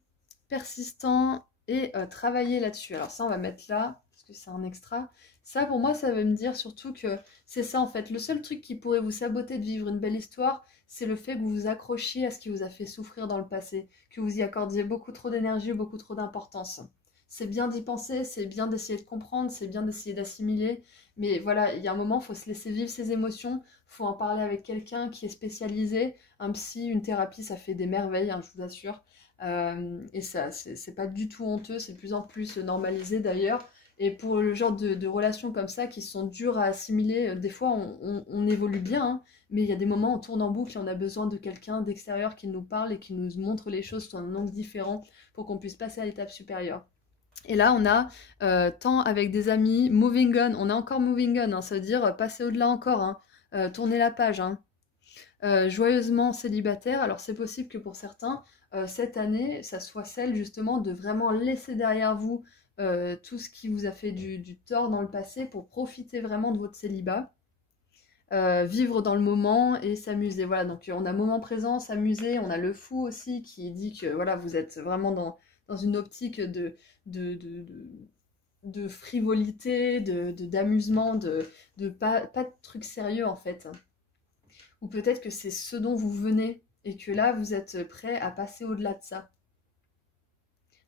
persistant et travailler là-dessus. Alors ça, on va mettre là, parce que c'est un extra. Ça, pour moi, ça veut me dire surtout que c'est ça, en fait. Le seul truc qui pourrait vous saboter de vivre une belle histoire, c'est le fait que vous vous accrochiez à ce qui vous a fait souffrir dans le passé, que vous y accordiez beaucoup trop d'énergie, beaucoup trop d'importance. C'est bien d'y penser, c'est bien d'essayer de comprendre, c'est bien d'essayer d'assimiler, mais voilà, il y a un moment, il faut se laisser vivre ses émotions, il faut en parler avec quelqu'un qui est spécialisé, un psy, une thérapie, ça fait des merveilles, hein, je vous assure. Et ça, c'est pas du tout honteux, c'est de plus en plus normalisé d'ailleurs. Et pour le genre de relations comme ça qui sont dures à assimiler, des fois on évolue bien, hein, mais il y a des moments où on tourne en boucle et on a besoin de quelqu'un d'extérieur qui nous parle et qui nous montre les choses sous un angle différent pour qu'on puisse passer à l'étape supérieure. Et là, on a temps avec des amis, moving on, on a encore moving on, hein, ça veut dire passer au-delà encore, hein, tourner la page, hein. Joyeusement célibataire, alors c'est possible que pour certains, cette année, ça soit celle justement de vraiment laisser derrière vous tout ce qui vous a fait du tort dans le passé pour profiter vraiment de votre célibat. Vivre dans le moment et s'amuser. Voilà, donc on a moment présent, s'amuser, on a le fou aussi qui dit que voilà, vous êtes vraiment dans une optique de, de, de frivolité, d'amusement, pas de trucs sérieux en fait. Ou peut-être que c'est ce dont vous venez et que là vous êtes prêt à passer au-delà de ça.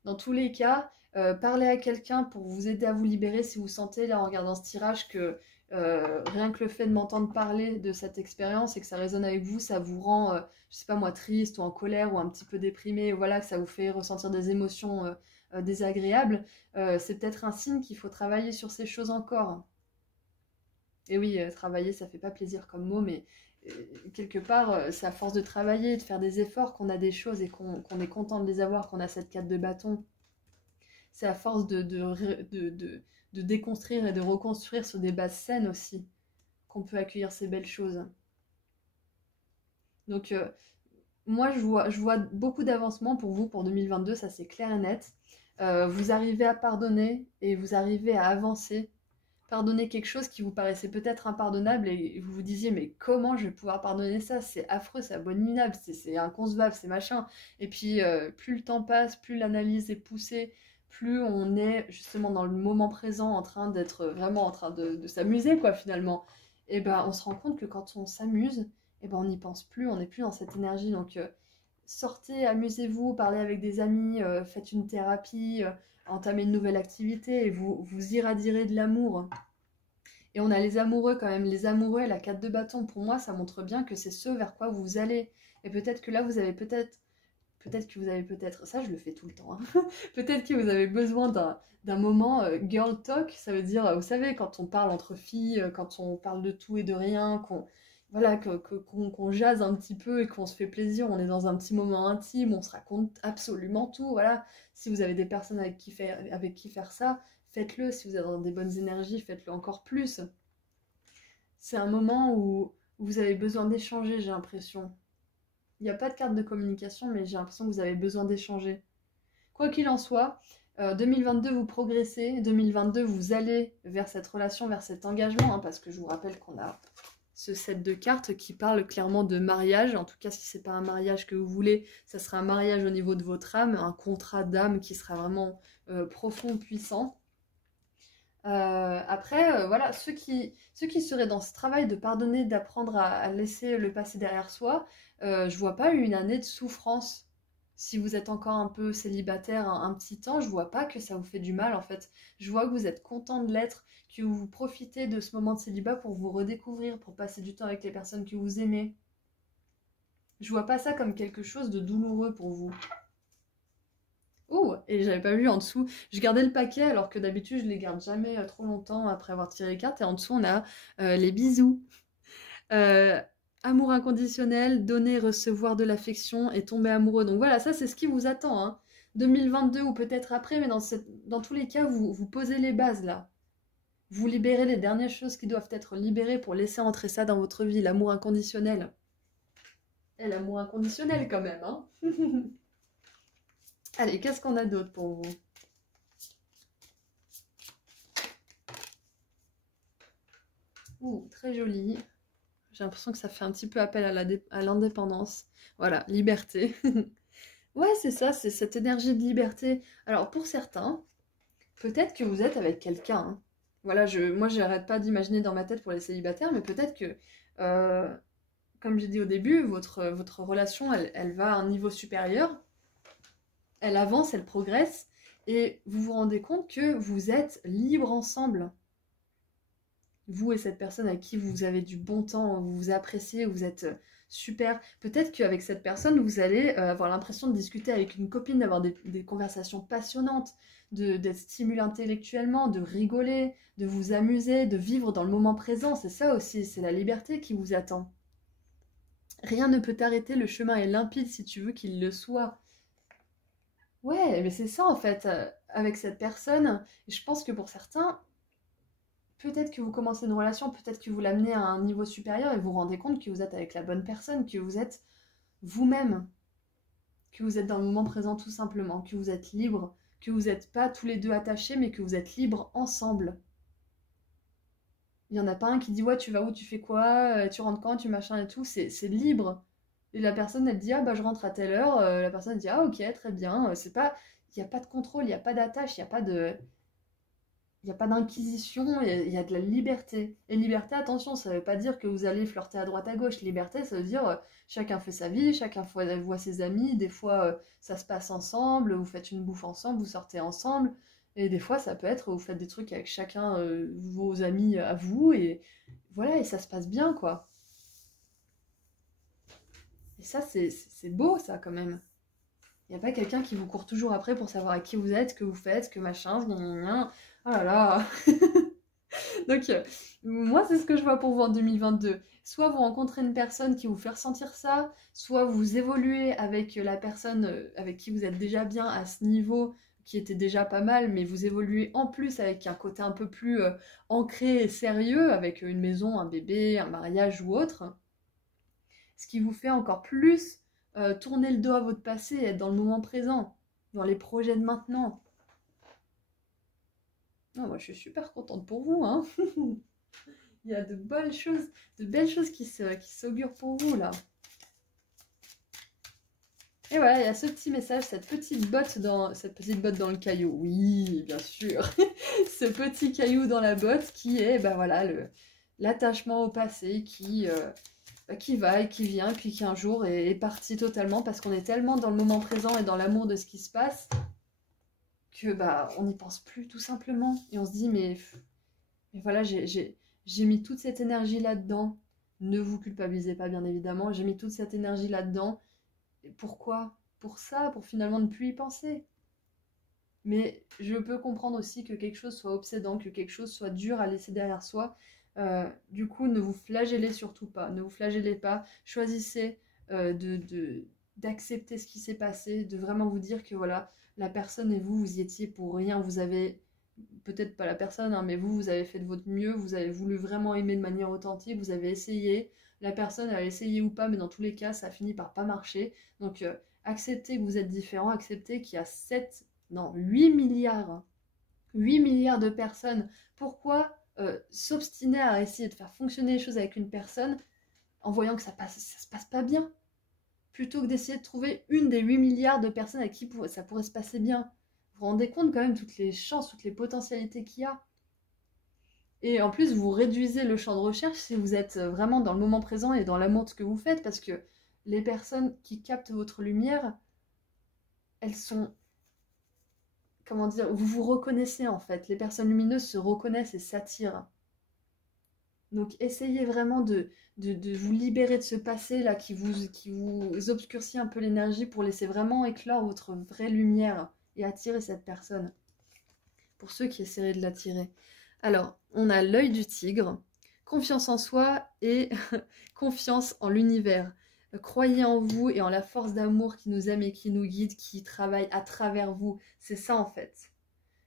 Dans tous les cas, parlez à quelqu'un pour vous aider à vous libérer si vous sentez là en regardant ce tirage que rien que le fait de m'entendre parler de cette expérience et que ça résonne avec vous, ça vous rend, je sais pas moi, triste ou en colère ou un petit peu déprimé, voilà, que ça vous fait ressentir des émotions désagréables, c'est peut-être un signe qu'il faut travailler sur ces choses encore. Et oui, travailler, ça fait pas plaisir comme mot, mais quelque part, c'est à force de travailler, de faire des efforts qu'on a des choses et qu'on est content de les avoir, qu'on a cette carte de bâton. C'est à force de déconstruire et de reconstruire sur des bases saines aussi qu'on peut accueillir ces belles choses. Donc, moi, je vois beaucoup d'avancement pour vous pour 2022, ça c'est clair et net. Vous arrivez à pardonner et vous arrivez à avancer. Pardonner quelque chose qui vous paraissait peut-être impardonnable et vous vous disiez mais comment je vais pouvoir pardonner ça, c'est affreux, c'est abominable, c'est inconcevable, c'est machin. Et puis plus le temps passe, plus l'analyse est poussée, plus on est justement dans le moment présent en train d'être vraiment en train de s'amuser quoi finalement. Et ben on se rend compte que quand on s'amuse, et ben on n'y pense plus, on n'est plus dans cette énergie. Donc sortez, amusez-vous, parlez avec des amis, faites une thérapie, entamez une nouvelle activité et vous irradierez de l'amour. Et on a les amoureux quand même. Les amoureux et la 4 de bâton, pour moi, ça montre bien que c'est ce vers quoi vous allez. Et peut-être que là, vous avez peut-être, ça je le fais tout le temps, hein. Peut-être que vous avez besoin d'un moment girl talk, ça veut dire, vous savez, quand on parle entre filles, quand on parle de tout et de rien, voilà, qu'on jase un petit peu et qu'on se fait plaisir, on est dans un petit moment intime, on se raconte absolument tout, voilà. Si vous avez des personnes avec qui faire ça, faites-le. Si vous êtes dans des bonnes énergies, faites-le encore plus. C'est un moment où vous avez besoin d'échanger, j'ai l'impression. Il n'y a pas de carte de communication, mais j'ai l'impression que vous avez besoin d'échanger. Quoi qu'il en soit, 2022, vous progressez. 2022, vous allez vers cette relation, vers cet engagement, hein, parce que je vous rappelle qu'on a ce set de cartes qui parle clairement de mariage. En tout cas, si c'est pas un mariage que vous voulez, ça sera un mariage au niveau de votre âme, un contrat d'âme qui sera vraiment profond, puissant. Après, voilà, ceux qui seraient dans ce travail de pardonner, d'apprendre à laisser le passé derrière soi, je vois pas une année de souffrance. Si vous êtes encore un peu célibataire un petit temps, je vois pas que ça vous fait du mal en fait. Je vois que vous êtes content de l'être, que vous profitez de ce moment de célibat pour vous redécouvrir, pour passer du temps avec les personnes que vous aimez. Je vois pas ça comme quelque chose de douloureux pour vous. Oh, et j'avais pas vu en dessous. Je gardais le paquet alors que d'habitude je les garde jamais trop longtemps après avoir tiré les cartes. Et en dessous on a les bisous. Euh, Amour inconditionnel, donner, recevoir de l'affection et tomber amoureux. Donc voilà, ça c'est ce qui vous attend. Hein. 2022 ou peut-être après, mais dans tous les cas, vous posez les bases là. Vous libérez les dernières choses qui doivent être libérées pour laisser entrer ça dans votre vie, l'amour inconditionnel. Et l'amour inconditionnel quand même, hein. Allez, qu'est-ce qu'on a d'autre pour vous? Ouh, très joli. J'ai l'impression que ça fait un petit peu appel à l'indépendance. Voilà, liberté. Ouais, c'est ça, c'est cette énergie de liberté. Alors, pour certains, peut-être que vous êtes avec quelqu'un. Hein. Voilà, moi, j'arrête pas d'imaginer dans ma tête pour les célibataires, mais peut-être que, comme j'ai dit au début, votre relation, elle va à un niveau supérieur. Elle avance, elle progresse, et vous vous rendez compte que vous êtes libres ensemble. Vous et cette personne avec qui vous avez du bon temps, vous vous appréciez, vous êtes super. Peut-être qu'avec cette personne, vous allez avoir l'impression de discuter avec une copine, d'avoir des conversations passionnantes, d'être stimulé intellectuellement, de rigoler, de vous amuser, de vivre dans le moment présent. C'est ça aussi, c'est la liberté qui vous attend. Rien ne peut t'arrêter, le chemin est limpide si tu veux qu'il le soit. Ouais, mais c'est ça en fait, avec cette personne. Je pense que pour certains, peut-être que vous commencez une relation, peut-être que vous l'amenez à un niveau supérieur et vous vous rendez compte que vous êtes avec la bonne personne, que vous êtes vous-même, que vous êtes dans le moment présent tout simplement, que vous êtes libre, que vous n'êtes pas tous les deux attachés, mais que vous êtes libres ensemble. Il n'y en a pas un qui dit ouais tu vas où, tu fais quoi, tu rentres quand, tu machin et tout, c'est libre. Et la personne elle dit ah bah je rentre à telle heure, la personne elle dit ah ok très bien, c'est pas, il n'y a pas de contrôle, il n'y a pas d'attache, il n'y a pas de... Il n'y a pas d'inquisition, il y a de la liberté. Et liberté, attention, ça ne veut pas dire que vous allez flirter à droite à gauche. Liberté, ça veut dire chacun fait sa vie, chacun voit ses amis, des fois ça se passe ensemble, vous faites une bouffe ensemble, vous sortez ensemble. Et des fois, ça peut être, vous faites des trucs avec chacun vos amis à vous, et voilà, et ça se passe bien, quoi. Et ça, c'est beau, ça, quand même. Il n'y a pas quelqu'un qui vous court toujours après pour savoir à qui vous êtes, ce que vous faites, ce que machin, gna gna gna. Oh là là. Donc, moi, c'est ce que je vois pour vous en 2022. Soit vous rencontrez une personne qui vous fait ressentir ça, soit vous évoluez avec la personne avec qui vous êtes déjà bien à ce niveau, qui était déjà pas mal, mais vous évoluez en plus avec un côté un peu plus ancré et sérieux, avec une maison, un bébé, un mariage ou autre. Ce qui vous fait encore plus tourner le dos à votre passé, être dans le moment présent, dans les projets de maintenant. Oh, moi, je suis super contente pour vous, hein. Il y a de belles choses qui s'augurent pour vous, là. Et voilà, il y a ce petit message, cette petite botte dans le caillou. Oui, bien sûr. Ce petit caillou dans la botte qui est, ben voilà, l'attachement au passé qui va et qui vient, puis qui un jour est parti totalement parce qu'on est tellement dans le moment présent et dans l'amour de ce qui se passe que bah on n'y pense plus tout simplement. Et on se dit, mais voilà, j'ai mis toute cette énergie là-dedans. Ne vous culpabilisez pas, bien évidemment. J'ai mis toute cette énergie là-dedans. Et pourquoi? Pour ça, pour finalement ne plus y penser. Mais je peux comprendre aussi que quelque chose soit obsédant, que quelque chose soit dur à laisser derrière soi. Du coup, ne vous flagellez surtout pas. Ne vous flagellez pas. Choisissez d'accepter ce qui s'est passé, de vraiment vous dire que voilà, la personne et vous y étiez pour rien. Vous avez peut-être pas la personne, hein, mais vous avez fait de votre mieux, vous avez voulu vraiment aimer de manière authentique, vous avez essayé, la personne elle a essayé ou pas, mais dans tous les cas, ça a fini par pas marcher. Donc acceptez que vous êtes différent, acceptez qu'il y a 8 milliards, hein, 8 milliards de personnes. Pourquoi s'obstiner à essayer de faire fonctionner les choses avec une personne en voyant que ça se passe pas bien, plutôt que d'essayer de trouver une des 8 milliards de personnes avec qui ça pourrait se passer bien. Vous vous rendez compte quand même toutes les chances, toutes les potentialités qu'il y a. Et en plus, vous réduisez le champ de recherche si vous êtes vraiment dans le moment présent et dans l'amour de ce que vous faites, parce que les personnes qui captent votre lumière, elles sont, comment dire, vous vous reconnaissez en fait. Les personnes lumineuses se reconnaissent et s'attirent. Donc essayez vraiment de vous libérer de ce passé-là qui vous obscurcit un peu l'énergie pour laisser vraiment éclore votre vraie lumière et attirer cette personne. Pour ceux qui essaieraient de l'attirer. Alors, on a l'œil du tigre, confiance en soi et confiance en l'univers. Croyez en vous et en la force d'amour qui nous aime et qui nous guide, qui travaille à travers vous. C'est ça en fait.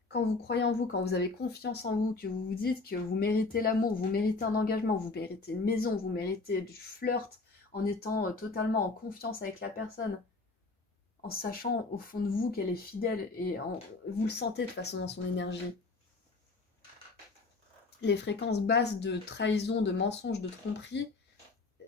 Quand vous croyez en vous, quand vous avez confiance en vous, que vous vous dites que vous méritez l'amour, vous méritez un engagement, vous méritez une maison, vous méritez du flirt, en étant totalement en confiance avec la personne, en sachant au fond de vous qu'elle est fidèle et vous le sentez de toute façon dans son énergie. Les fréquences basses de trahison, de mensonge, de tromperie,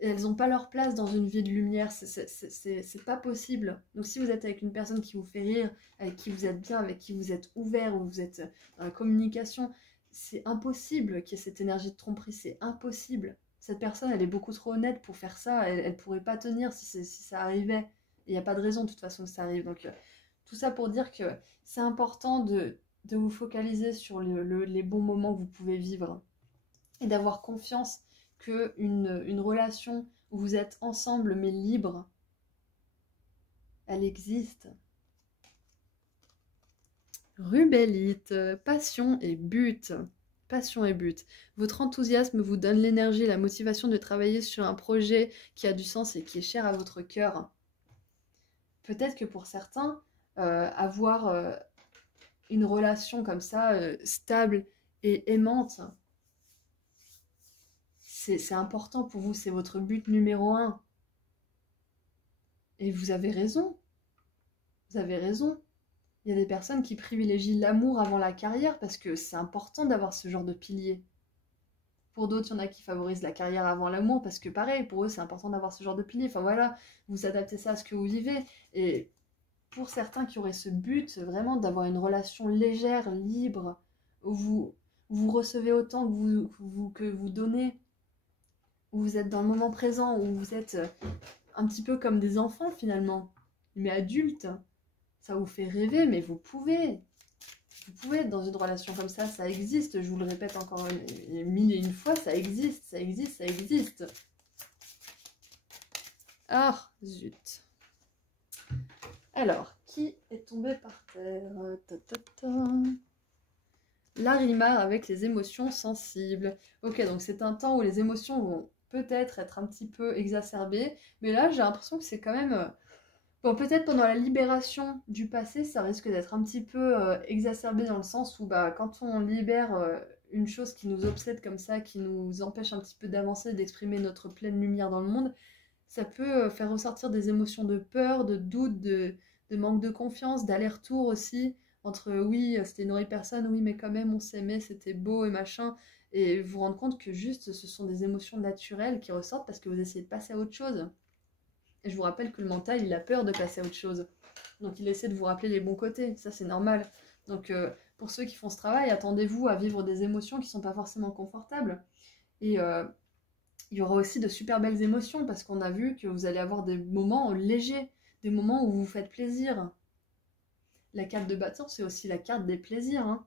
elles n'ont pas leur place dans une vie de lumière, c'est pas possible. Donc si vous êtes avec une personne qui vous fait rire, avec qui vous êtes bien, avec qui vous êtes ouvert, ou vous êtes dans la communication, c'est impossible qu'il y ait cette énergie de tromperie, c'est impossible. Cette personne, elle est beaucoup trop honnête pour faire ça, elle pourrait pas tenir si ça arrivait. Il n'y a pas de raison de toute façon que ça arrive. Donc tout ça pour dire que c'est important de vous focaliser sur les bons moments que vous pouvez vivre et d'avoir confiance qu'une relation où vous êtes ensemble mais libre, elle existe. Rubellite, passion et but. Passion et but. Votre enthousiasme vous donne l'énergie et la motivation de travailler sur un projet qui a du sens et qui est cher à votre cœur. Peut-être que pour certains, avoir une relation comme ça, stable et aimante, c'est important pour vous, c'est votre but numéro 1. Et vous avez raison. Vous avez raison. Il y a des personnes qui privilégient l'amour avant la carrière parce que c'est important d'avoir ce genre de pilier. Pour d'autres, il y en a qui favorisent la carrière avant l'amour parce que pareil, pour eux, c'est important d'avoir ce genre de pilier. Enfin voilà, vous adaptez ça à ce que vous vivez. Et pour certains qui auraient ce but, vraiment d'avoir une relation légère, libre, où vous recevez autant que vous donnez, où vous êtes dans le moment présent, où vous êtes un petit peu comme des enfants finalement, mais adultes. Ça vous fait rêver, mais vous pouvez. Vous pouvez être dans une relation comme ça existe. Je vous le répète encore mille et une fois, ça existe, ça existe, ça existe. Ah, zut. Alors, qui est tombé par terre? Larimar avec les émotions sensibles. Ok, donc c'est un temps où les émotions vont peut-être être un petit peu exacerbées, mais là j'ai l'impression que c'est quand même... Bon, peut-être pendant la libération du passé, ça risque d'être un petit peu exacerbé dans le sens où bah, quand on libère une chose qui nous obsède comme ça, qui nous empêche un petit peu d'avancer, d'exprimer notre pleine lumière dans le monde, ça peut faire ressortir des émotions de peur, de doute, de manque de confiance, d'aller-retour aussi, entre oui, c'était une vraie personne, oui, mais quand même on s'aimait, c'était beau et machin, et vous rendre compte que juste ce sont des émotions naturelles qui ressortent parce que vous essayez de passer à autre chose. Et je vous rappelle que le mental, il a peur de passer à autre chose. Donc il essaie de vous rappeler les bons côtés, ça c'est normal. Donc pour ceux qui font ce travail, attendez-vous à vivre des émotions qui ne sont pas forcément confortables. Et il y aura aussi de super belles émotions parce qu'on a vu que vous allez avoir des moments légers, des moments où vous vous faites plaisir. La carte de bâton, c'est aussi la carte des plaisirs. Hein.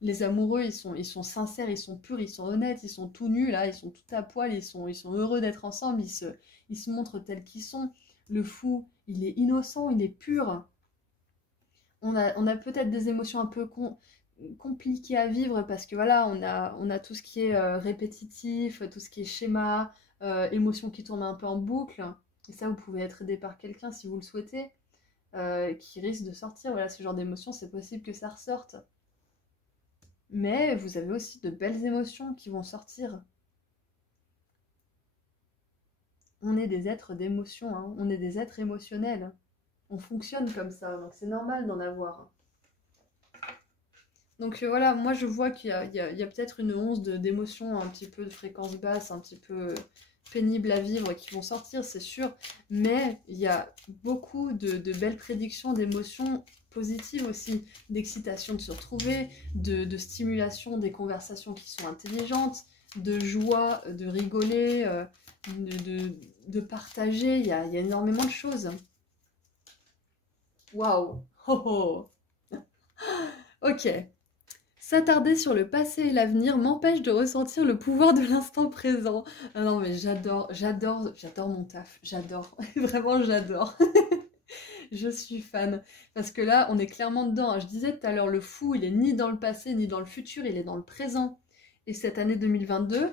Les amoureux, ils sont sincères, ils sont purs, ils sont honnêtes, ils sont tout nus, là, ils sont tout à poil, ils sont heureux d'être ensemble, ils se montrent tels qu'ils sont. Le fou, il est innocent, il est pur. On a peut-être des émotions un peu compliquées à vivre parce que voilà, on a tout ce qui est répétitif, tout ce qui est schéma, émotions qui tournent un peu en boucle. Et ça, vous pouvez être aidé par quelqu'un si vous le souhaitez, qui risque de sortir. Voilà, ce genre d'émotions, c'est possible que ça ressorte. Mais vous avez aussi de belles émotions qui vont sortir. On est des êtres d'émotion, hein. On est des êtres émotionnels. On fonctionne comme ça, donc c'est normal d'en avoir. Donc voilà, moi je vois qu'il y a peut-être une once d'émotions un petit peu de fréquence basse, un petit peu pénible à vivre qui vont sortir, c'est sûr. Mais il y a beaucoup de belles prédictions d'émotions positives aussi, d'excitation de se retrouver, de stimulation des conversations qui sont intelligentes, de joie, de rigoler, de partager. Il y a énormément de choses. Waouh! Oh, oh. Ok. S'attarder sur le passé et l'avenir m'empêche de ressentir le pouvoir de l'instant présent. Ah non, mais j'adore mon taf. J'adore. Vraiment, j'adore. Je suis fan. Parce que là, on est clairement dedans. Je disais tout à l'heure, le fou, il est ni dans le passé, ni dans le futur, il est dans le présent. Et cette année 2022,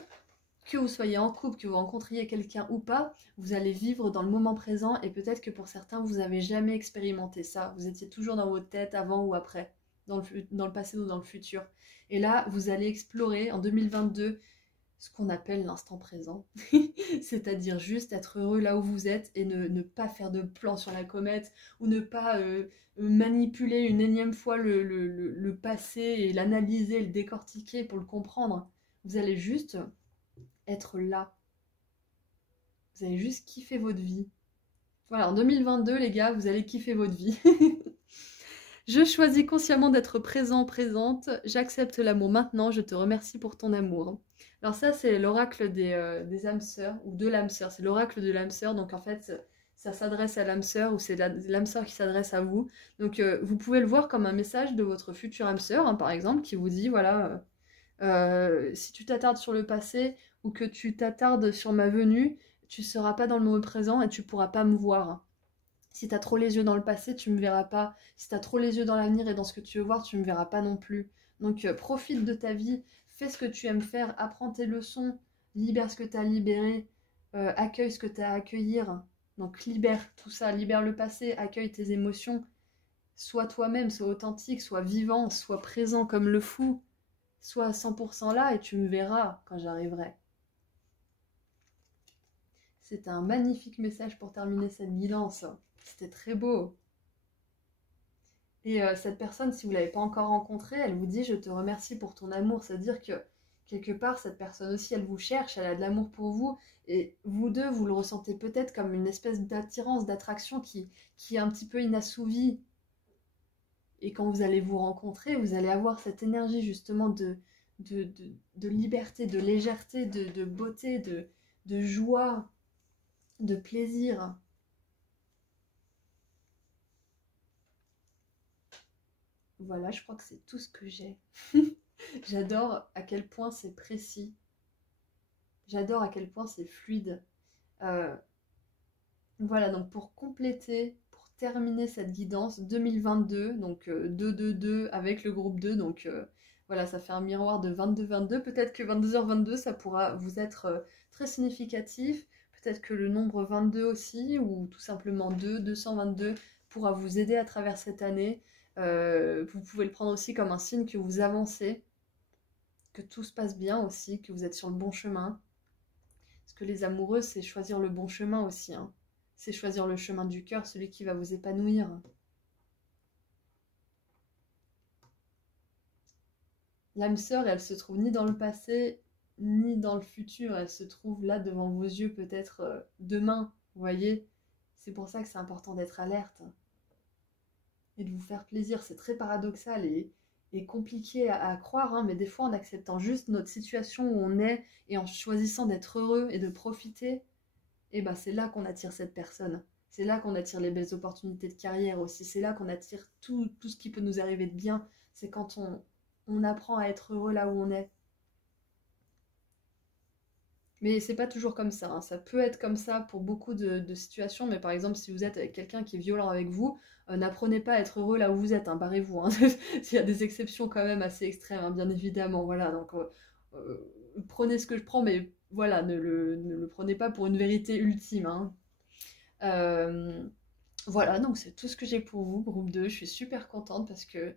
que vous soyez en couple, que vous rencontriez quelqu'un ou pas, vous allez vivre dans le moment présent et peut-être que pour certains, vous n'avez jamais expérimenté ça. Vous étiez toujours dans votre tête avant ou après, dans le passé ou dans le futur. Et là, vous allez explorer en 2022 ce qu'on appelle l'instant présent, c'est-à-dire juste être heureux là où vous êtes et ne pas faire de plan sur la comète ou ne pas manipuler une énième fois le passé et l'analyser, le décortiquer pour le comprendre. Vous allez juste être là. Vous allez juste kiffer votre vie. Voilà, en 2022, les gars, vous allez kiffer votre vie. Je choisis consciemment d'être présent, présente. J'accepte l'amour maintenant. Je te remercie pour ton amour. Alors ça, c'est l'oracle des âmes sœurs, ou de l'âme sœur. C'est l'oracle de l'âme sœur. Donc en fait, ça s'adresse à l'âme sœur, ou c'est l'âme sœur qui s'adresse à vous. Donc vous pouvez le voir comme un message de votre future âme sœur, hein, par exemple, qui vous dit, voilà, si tu t'attardes sur le passé, ou que tu t'attardes sur ma venue, tu seras pas dans le moment présent et tu pourras pas me voir. Si t'as trop les yeux dans le passé, tu me verras pas. Si t'as trop les yeux dans l'avenir et dans ce que tu veux voir, tu me verras pas non plus. Donc profite de ta vie, fais ce que tu aimes faire, apprends tes leçons, libère ce que t'as à libérer, accueille ce que t'as à accueillir. Donc libère tout ça, libère le passé, accueille tes émotions. Sois toi-même, sois authentique, sois vivant, sois présent comme le fou. Sois à 100% là et tu me verras quand j'arriverai. C'était un magnifique message pour terminer cette guidance. C'était très beau. Et cette personne, si vous ne l'avez pas encore rencontrée, elle vous dit « Je te remercie pour ton amour ». C'est-à-dire que, quelque part, cette personne aussi, elle vous cherche, elle a de l'amour pour vous. Et vous deux, vous le ressentez peut-être comme une espèce d'attirance, d'attraction qui est un petit peu inassouvie. Et quand vous allez vous rencontrer, vous allez avoir cette énergie justement de liberté, de légèreté, de beauté, de joie, de plaisir. Voilà, je crois que c'est tout ce que j'ai. J'adore à quel point c'est précis. J'adore à quel point c'est fluide. Euh, voilà, donc pour compléter, pour terminer cette guidance 2022, donc 2-2-2 avec le groupe 2, donc voilà, ça fait un miroir de 22-22. Peut-être que 22h22, ça pourra vous être très significatif. Peut-être que le nombre 22 aussi, ou tout simplement 222, pourra vous aider à travers cette année. Vous pouvez le prendre aussi comme un signe que vous avancez, que tout se passe bien aussi, que vous êtes sur le bon chemin. Parce que les amoureux, c'est choisir le bon chemin aussi, hein. C'est choisir le chemin du cœur, celui qui va vous épanouir. L'âme sœur, elle se trouve ni dans le passé, ni dans le futur. Elle se trouve là devant vos yeux, peut-être demain, vous voyez. C'est pour ça que c'est important d'être alerte et de vous faire plaisir. C'est très paradoxal et compliqué à croire, hein, mais des fois, en acceptant juste notre situation où on est et en choisissant d'être heureux et de profiter, et ben c'est là qu'on attire cette personne. C'est là qu'on attire les belles opportunités de carrière aussi. C'est là qu'on attire tout ce qui peut nous arriver de bien. C'est quand on apprend à être heureux là où on est. Mais c'est pas toujours comme ça, hein. Ça peut être comme ça pour beaucoup de situations, mais par exemple, si vous êtes avec quelqu'un qui est violent avec vous, n'apprenez pas à être heureux là où vous êtes, hein, barrez-vous, hein. Il y a des exceptions quand même assez extrêmes, hein, bien évidemment. Voilà, donc prenez ce que je prends, mais voilà, ne le prenez pas pour une vérité ultime, hein. Voilà, donc c'est tout ce que j'ai pour vous, groupe 2. Je suis super contente parce que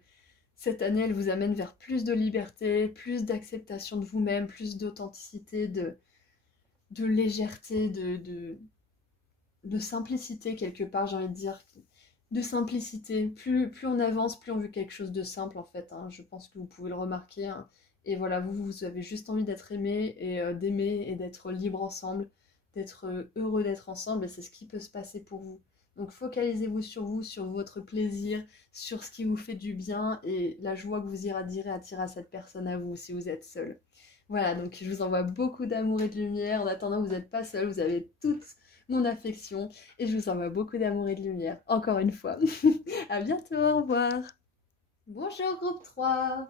Cette année, elle vous amène vers plus de liberté, plus d'acceptation de vous-même, plus d'authenticité, de légèreté, de simplicité quelque part, j'ai envie de dire. De simplicité. Plus on avance, plus on veut quelque chose de simple en fait, hein. Je pense que vous pouvez le remarquer, hein. Et voilà, vous avez juste envie d'être aimé et d'aimer et d'être libre ensemble, d'être heureux d'être ensemble et c'est ce qui peut se passer pour vous. Donc focalisez-vous, sur votre plaisir, sur ce qui vous fait du bien et la joie que vous irradierez attirera cette personne à vous si vous êtes seul. Voilà, donc je vous envoie beaucoup d'amour et de lumière. En attendant, vous n'êtes pas seul, vous avez toute mon affection et je vous envoie beaucoup d'amour et de lumière, encore une fois. À bientôt, au revoir. Bonjour groupe 3.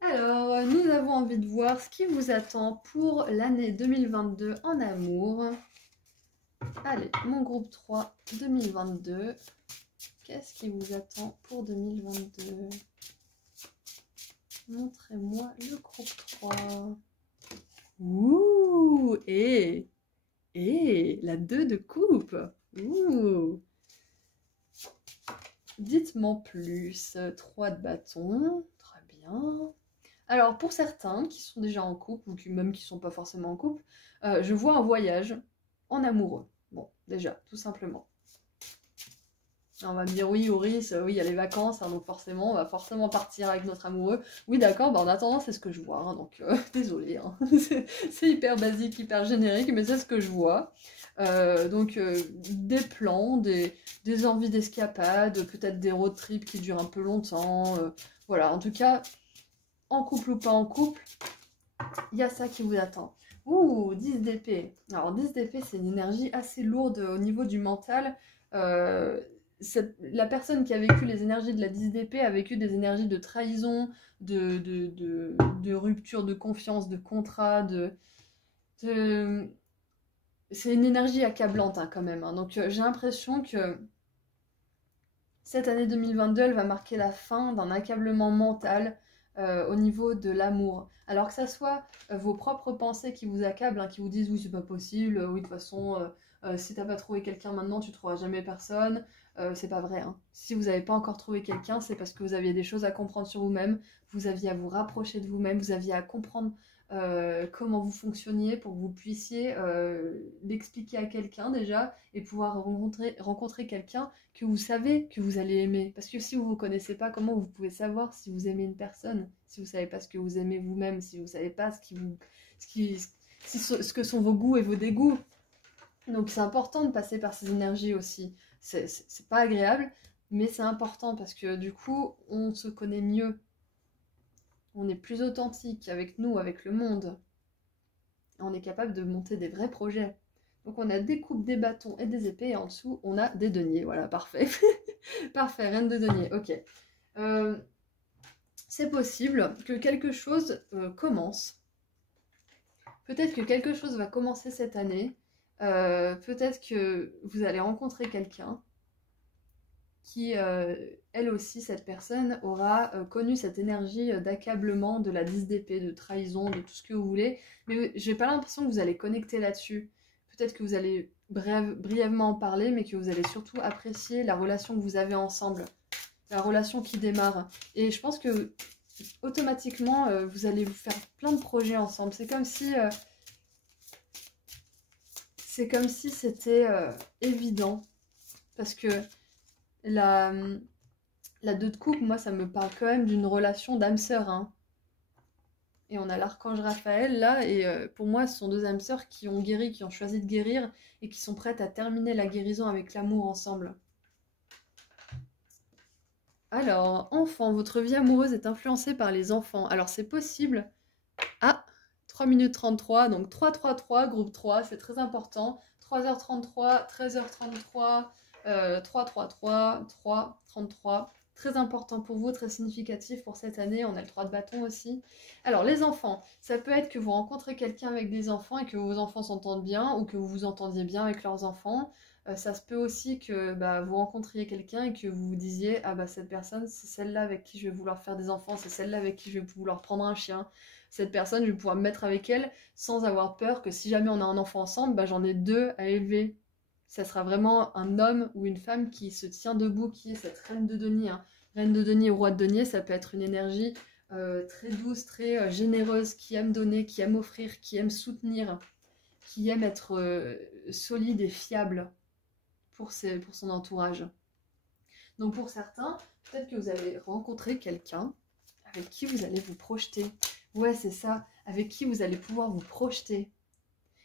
Alors, nous avons envie de voir ce qui vous attend pour l'année 2022 en amour. Allez, mon groupe 3 2022. Qu'est-ce qui vous attend pour 2022? Montrez-moi le groupe 3. Ouh, et la 2 de coupe. Ouh. Dites-moi plus. 3 de bâton. Très bien. Alors, pour certains qui sont déjà en couple, ou même qui ne sont pas forcément en couple, je vois un voyage en amoureux. Bon, déjà, tout simplement. On va me dire, oui, Auris, oui, il y a les vacances, hein, donc forcément, on va forcément partir avec notre amoureux. Oui, d'accord, bah en attendant, c'est ce que je vois, hein, donc désolé, hein. C'est hyper basique, hyper générique, mais c'est ce que je vois. Donc, des plans, des envies d'escapade, peut-être des road trips qui durent un peu longtemps. Voilà, en tout cas, en couple ou pas en couple, il y a ça qui vous attend. Ouh, 10 d'épée. Alors, 10 d'épée, c'est une énergie assez lourde au niveau du mental. La personne qui a vécu les énergies de la 10 d'épée a vécu des énergies de trahison, de rupture de confiance, de contrat, c'est une énergie accablante hein, quand même. Hein. Donc j'ai l'impression que cette année 2022, elle va marquer la fin d'un accablement mental au niveau de l'amour. Alors que ça soit vos propres pensées qui vous accablent, hein, qui vous disent oui c'est pas possible, oui de toute façon si t'as pas trouvé quelqu'un maintenant tu trouveras jamais personne. C'est pas vrai. Hein. Si vous n'avez pas encore trouvé quelqu'un, c'est parce que vous aviez des choses à comprendre sur vous-même, vous aviez à vous rapprocher de vous-même, vous aviez à comprendre comment vous fonctionniez pour que vous puissiez l'expliquer à quelqu'un déjà et pouvoir rencontrer quelqu'un que vous savez que vous allez aimer. Parce que si vous ne vous connaissez pas, comment vous pouvez savoir si vous aimez une personne? Si vous ne savez pas ce que vous aimez vous-même, si vous ne savez pas ce que sont vos goûts et vos dégoûts. Donc c'est important de passer par ces énergies aussi. C'est pas agréable, mais c'est important parce que du coup, on se connaît mieux. On est plus authentique avec nous, avec le monde. On est capable de monter des vrais projets. Donc on a des coupes, des bâtons et des épées, et en dessous, on a des deniers. Voilà, parfait. Parfait, reine de denier, ok. C'est possible que quelque chose commence. Peut-être que quelque chose va commencer cette année. Peut-être que vous allez rencontrer quelqu'un qui, elle aussi, cette personne, aura connu cette énergie d'accablement, de la 10 d'épée, de trahison, de tout ce que vous voulez. Mais j'ai pas l'impression que vous allez connecter là-dessus. Peut-être que vous allez brièvement en parler, mais que vous allez surtout apprécier la relation que vous avez ensemble. La relation qui démarre. Et je pense que automatiquement, vous allez vous faire plein de projets ensemble. C'est comme si... c'était évident. Parce que la 2 de coupe, moi, ça me parle quand même d'une relation d'âme sœur. Hein. Et on a l'archange Raphaël là, et pour moi, ce sont 2 âmes sœurs qui ont guéri, qui ont choisi de guérir, et qui sont prêtes à terminer la guérison avec l'amour ensemble. Alors, enfant, votre vie amoureuse est influencée par les enfants. Alors, c'est possible. Ah, 3 minutes 33, donc 3-3-3, groupe 3, c'est très important. 3h33, 13h33, 3-3-3, 3-33. Très important pour vous, très significatif pour cette année. On a le 3 de bâton aussi. Alors, les enfants, ça peut être que vous rencontrez quelqu'un avec des enfants et que vos enfants s'entendent bien ou que vous vous entendiez bien avec leurs enfants. Ça se peut aussi que vous rencontriez quelqu'un et que vous vous disiez « Ah bah cette personne, c'est celle-là avec qui je vais vouloir faire des enfants, c'est celle-là avec qui je vais vouloir prendre un chien. Cette personne, je vais pouvoir me mettre avec elle sans avoir peur que si jamais on a un enfant ensemble, j'en ai 2 à élever. » Ça sera vraiment un homme ou une femme qui se tient debout, qui est cette reine de denier. Hein. Reine de denier ou roi de denier, ça peut être une énergie très douce, très généreuse, qui aime donner, qui aime offrir, qui aime soutenir, qui aime être solide et fiable pour son entourage. Donc pour certains, peut-être que vous allez rencontrer quelqu'un avec qui vous allez vous projeter. Ouais, c'est ça, avec qui vous allez pouvoir vous projeter.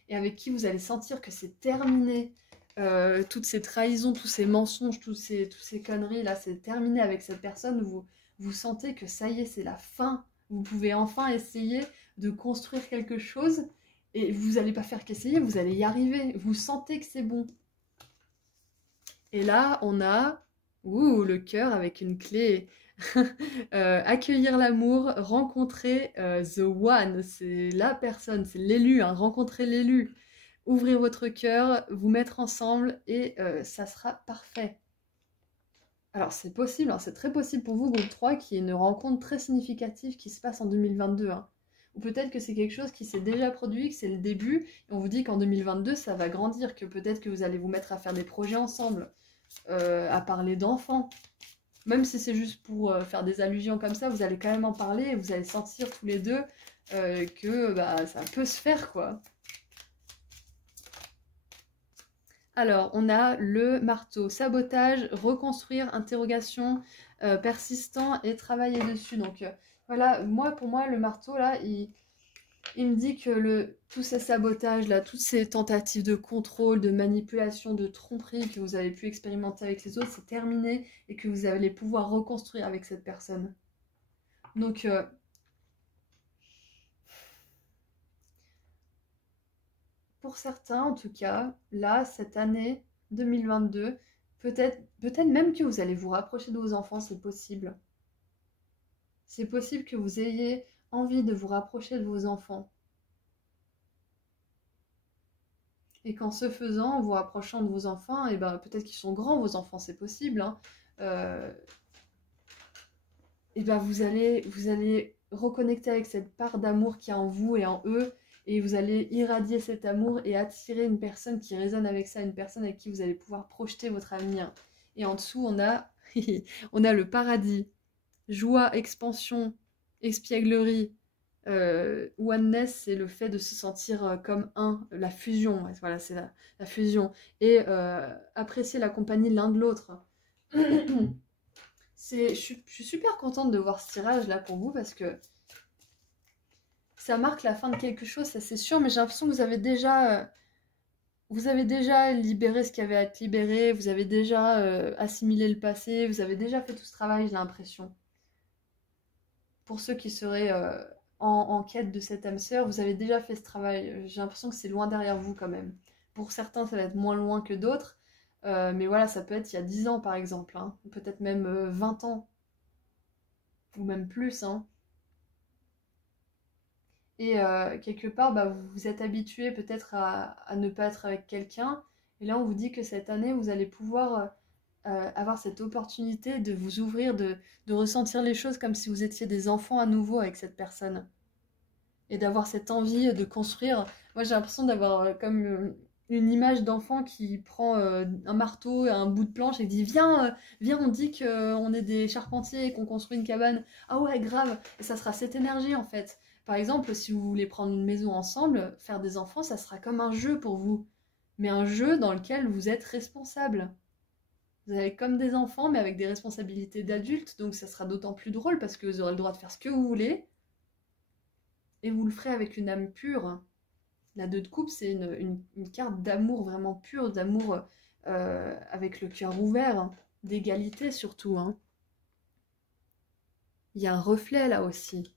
Et avec qui vous allez sentir que c'est terminé. Toutes ces trahisons, tous ces mensonges, tous ces conneries là, c'est terminé avec cette personne. Vous sentez que ça y est, c'est la fin. Vous pouvez enfin essayer de construire quelque chose et vous n'allez pas faire qu'essayer, vous allez y arriver. Vous sentez que c'est bon. Et là, on a le cœur avec une clé. Accueillir l'amour, rencontrer the one, c'est la personne, c'est l'élu, hein, rencontrer l'élu. Ouvrir votre cœur, vous mettre ensemble et ça sera parfait. Alors c'est possible, hein, c'est très possible pour vous, groupe 3, qu'il y ait une rencontre très significative qui se passe en 2022. Hein. Ou peut-être que c'est quelque chose qui s'est déjà produit, que c'est le début, et on vous dit qu'en 2022 ça va grandir, que peut-être que vous allez vous mettre à faire des projets ensemble, à parler d'enfants. Même si c'est juste pour faire des allusions comme ça, vous allez quand même en parler et vous allez sentir tous les deux que ça peut se faire, quoi. Alors, on a le marteau, sabotage, reconstruire, interrogation, persistant et travailler dessus. Donc voilà, pour moi, le marteau, là, il me dit que tous ces sabotages, là, toutes ces tentatives de contrôle, de manipulation, de tromperie que vous avez pu expérimenter avec les autres, c'est terminé et que vous allez pouvoir reconstruire avec cette personne. Donc, pour certains, en tout cas, là, cette année 2022, peut-être même que vous allez vous rapprocher de vos enfants, c'est possible. C'est possible que vous ayez envie de vous rapprocher de vos enfants. Et qu'en ce faisant, en vous rapprochant de vos enfants, et peut-être qu'ils sont grands, vos enfants, c'est possible, hein, vous allez reconnecter avec cette part d'amour qui est en vous et en eux, et vous allez irradier cet amour et attirer une personne qui résonne avec ça, une personne avec qui vous allez pouvoir projeter votre avenir. Et en dessous, on a, on a le paradis, joie, expansion, espièglerie. Oneness, c'est le fait de se sentir comme un, la fusion, voilà, c'est la fusion, et apprécier la compagnie l'un de l'autre. Je suis super contente de voir ce tirage là pour vous parce que ça marque la fin de quelque chose, ça c'est sûr, mais j'ai l'impression que vous avez déjà libéré ce qui avait à être libéré, vous avez déjà assimilé le passé, vous avez déjà fait tout ce travail, j'ai l'impression. Pour ceux qui seraient en quête de cette âme sœur, vous avez déjà fait ce travail. J'ai l'impression que c'est loin derrière vous quand même. Pour certains, ça va être moins loin que d'autres. Mais voilà, ça peut être il y a 10 ans par exemple. Hein. Peut-être même 20 ans. Ou même plus. Hein. Et quelque part, vous vous êtes habitué peut-être à ne pas être avec quelqu'un. Et là, on vous dit que cette année, vous allez pouvoir avoir cette opportunité de vous ouvrir, de ressentir les choses comme si vous étiez des enfants à nouveau avec cette personne. Et d'avoir cette envie de construire. Moi, j'ai l'impression d'avoir comme une image d'enfant qui prend un marteau et un bout de planche et dit viens, on dit qu'on est des charpentiers et qu'on construit une cabane. Ah ouais, grave. Et ça sera cette énergie en fait. Par exemple, si vous voulez prendre une maison ensemble, faire des enfants, ça sera comme un jeu pour vous. Mais un jeu dans lequel vous êtes responsable. Vous avez comme des enfants, mais avec des responsabilités d'adultes, donc ça sera d'autant plus drôle parce que vous aurez le droit de faire ce que vous voulez. Et vous le ferez avec une âme pure. La 2 de coupe, c'est une carte d'amour vraiment pur, d'amour avec le cœur ouvert, hein, d'égalité surtout. Hein. Il y a un reflet là aussi.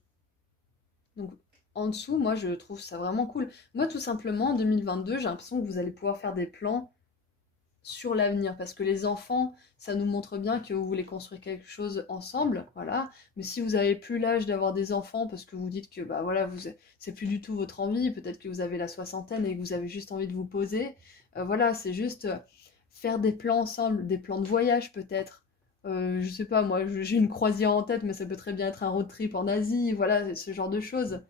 Donc en dessous, moi je trouve ça vraiment cool. Moi tout simplement, en 2022, j'ai l'impression que vous allez pouvoir faire des plans sur l'avenir, parce que les enfants, ça nous montre bien que vous voulez construire quelque chose ensemble, voilà. Mais si vous avez plus l'âge d'avoir des enfants, parce que vous dites que voilà, c'est plus du tout votre envie, peut-être que vous avez la soixantaine et que vous avez juste envie de vous poser, voilà, c'est juste faire des plans ensemble, des plans de voyage peut-être. Je sais pas, moi j'ai une croisière en tête, mais ça peut très bien être un road trip en Asie, voilà, ce genre de choses.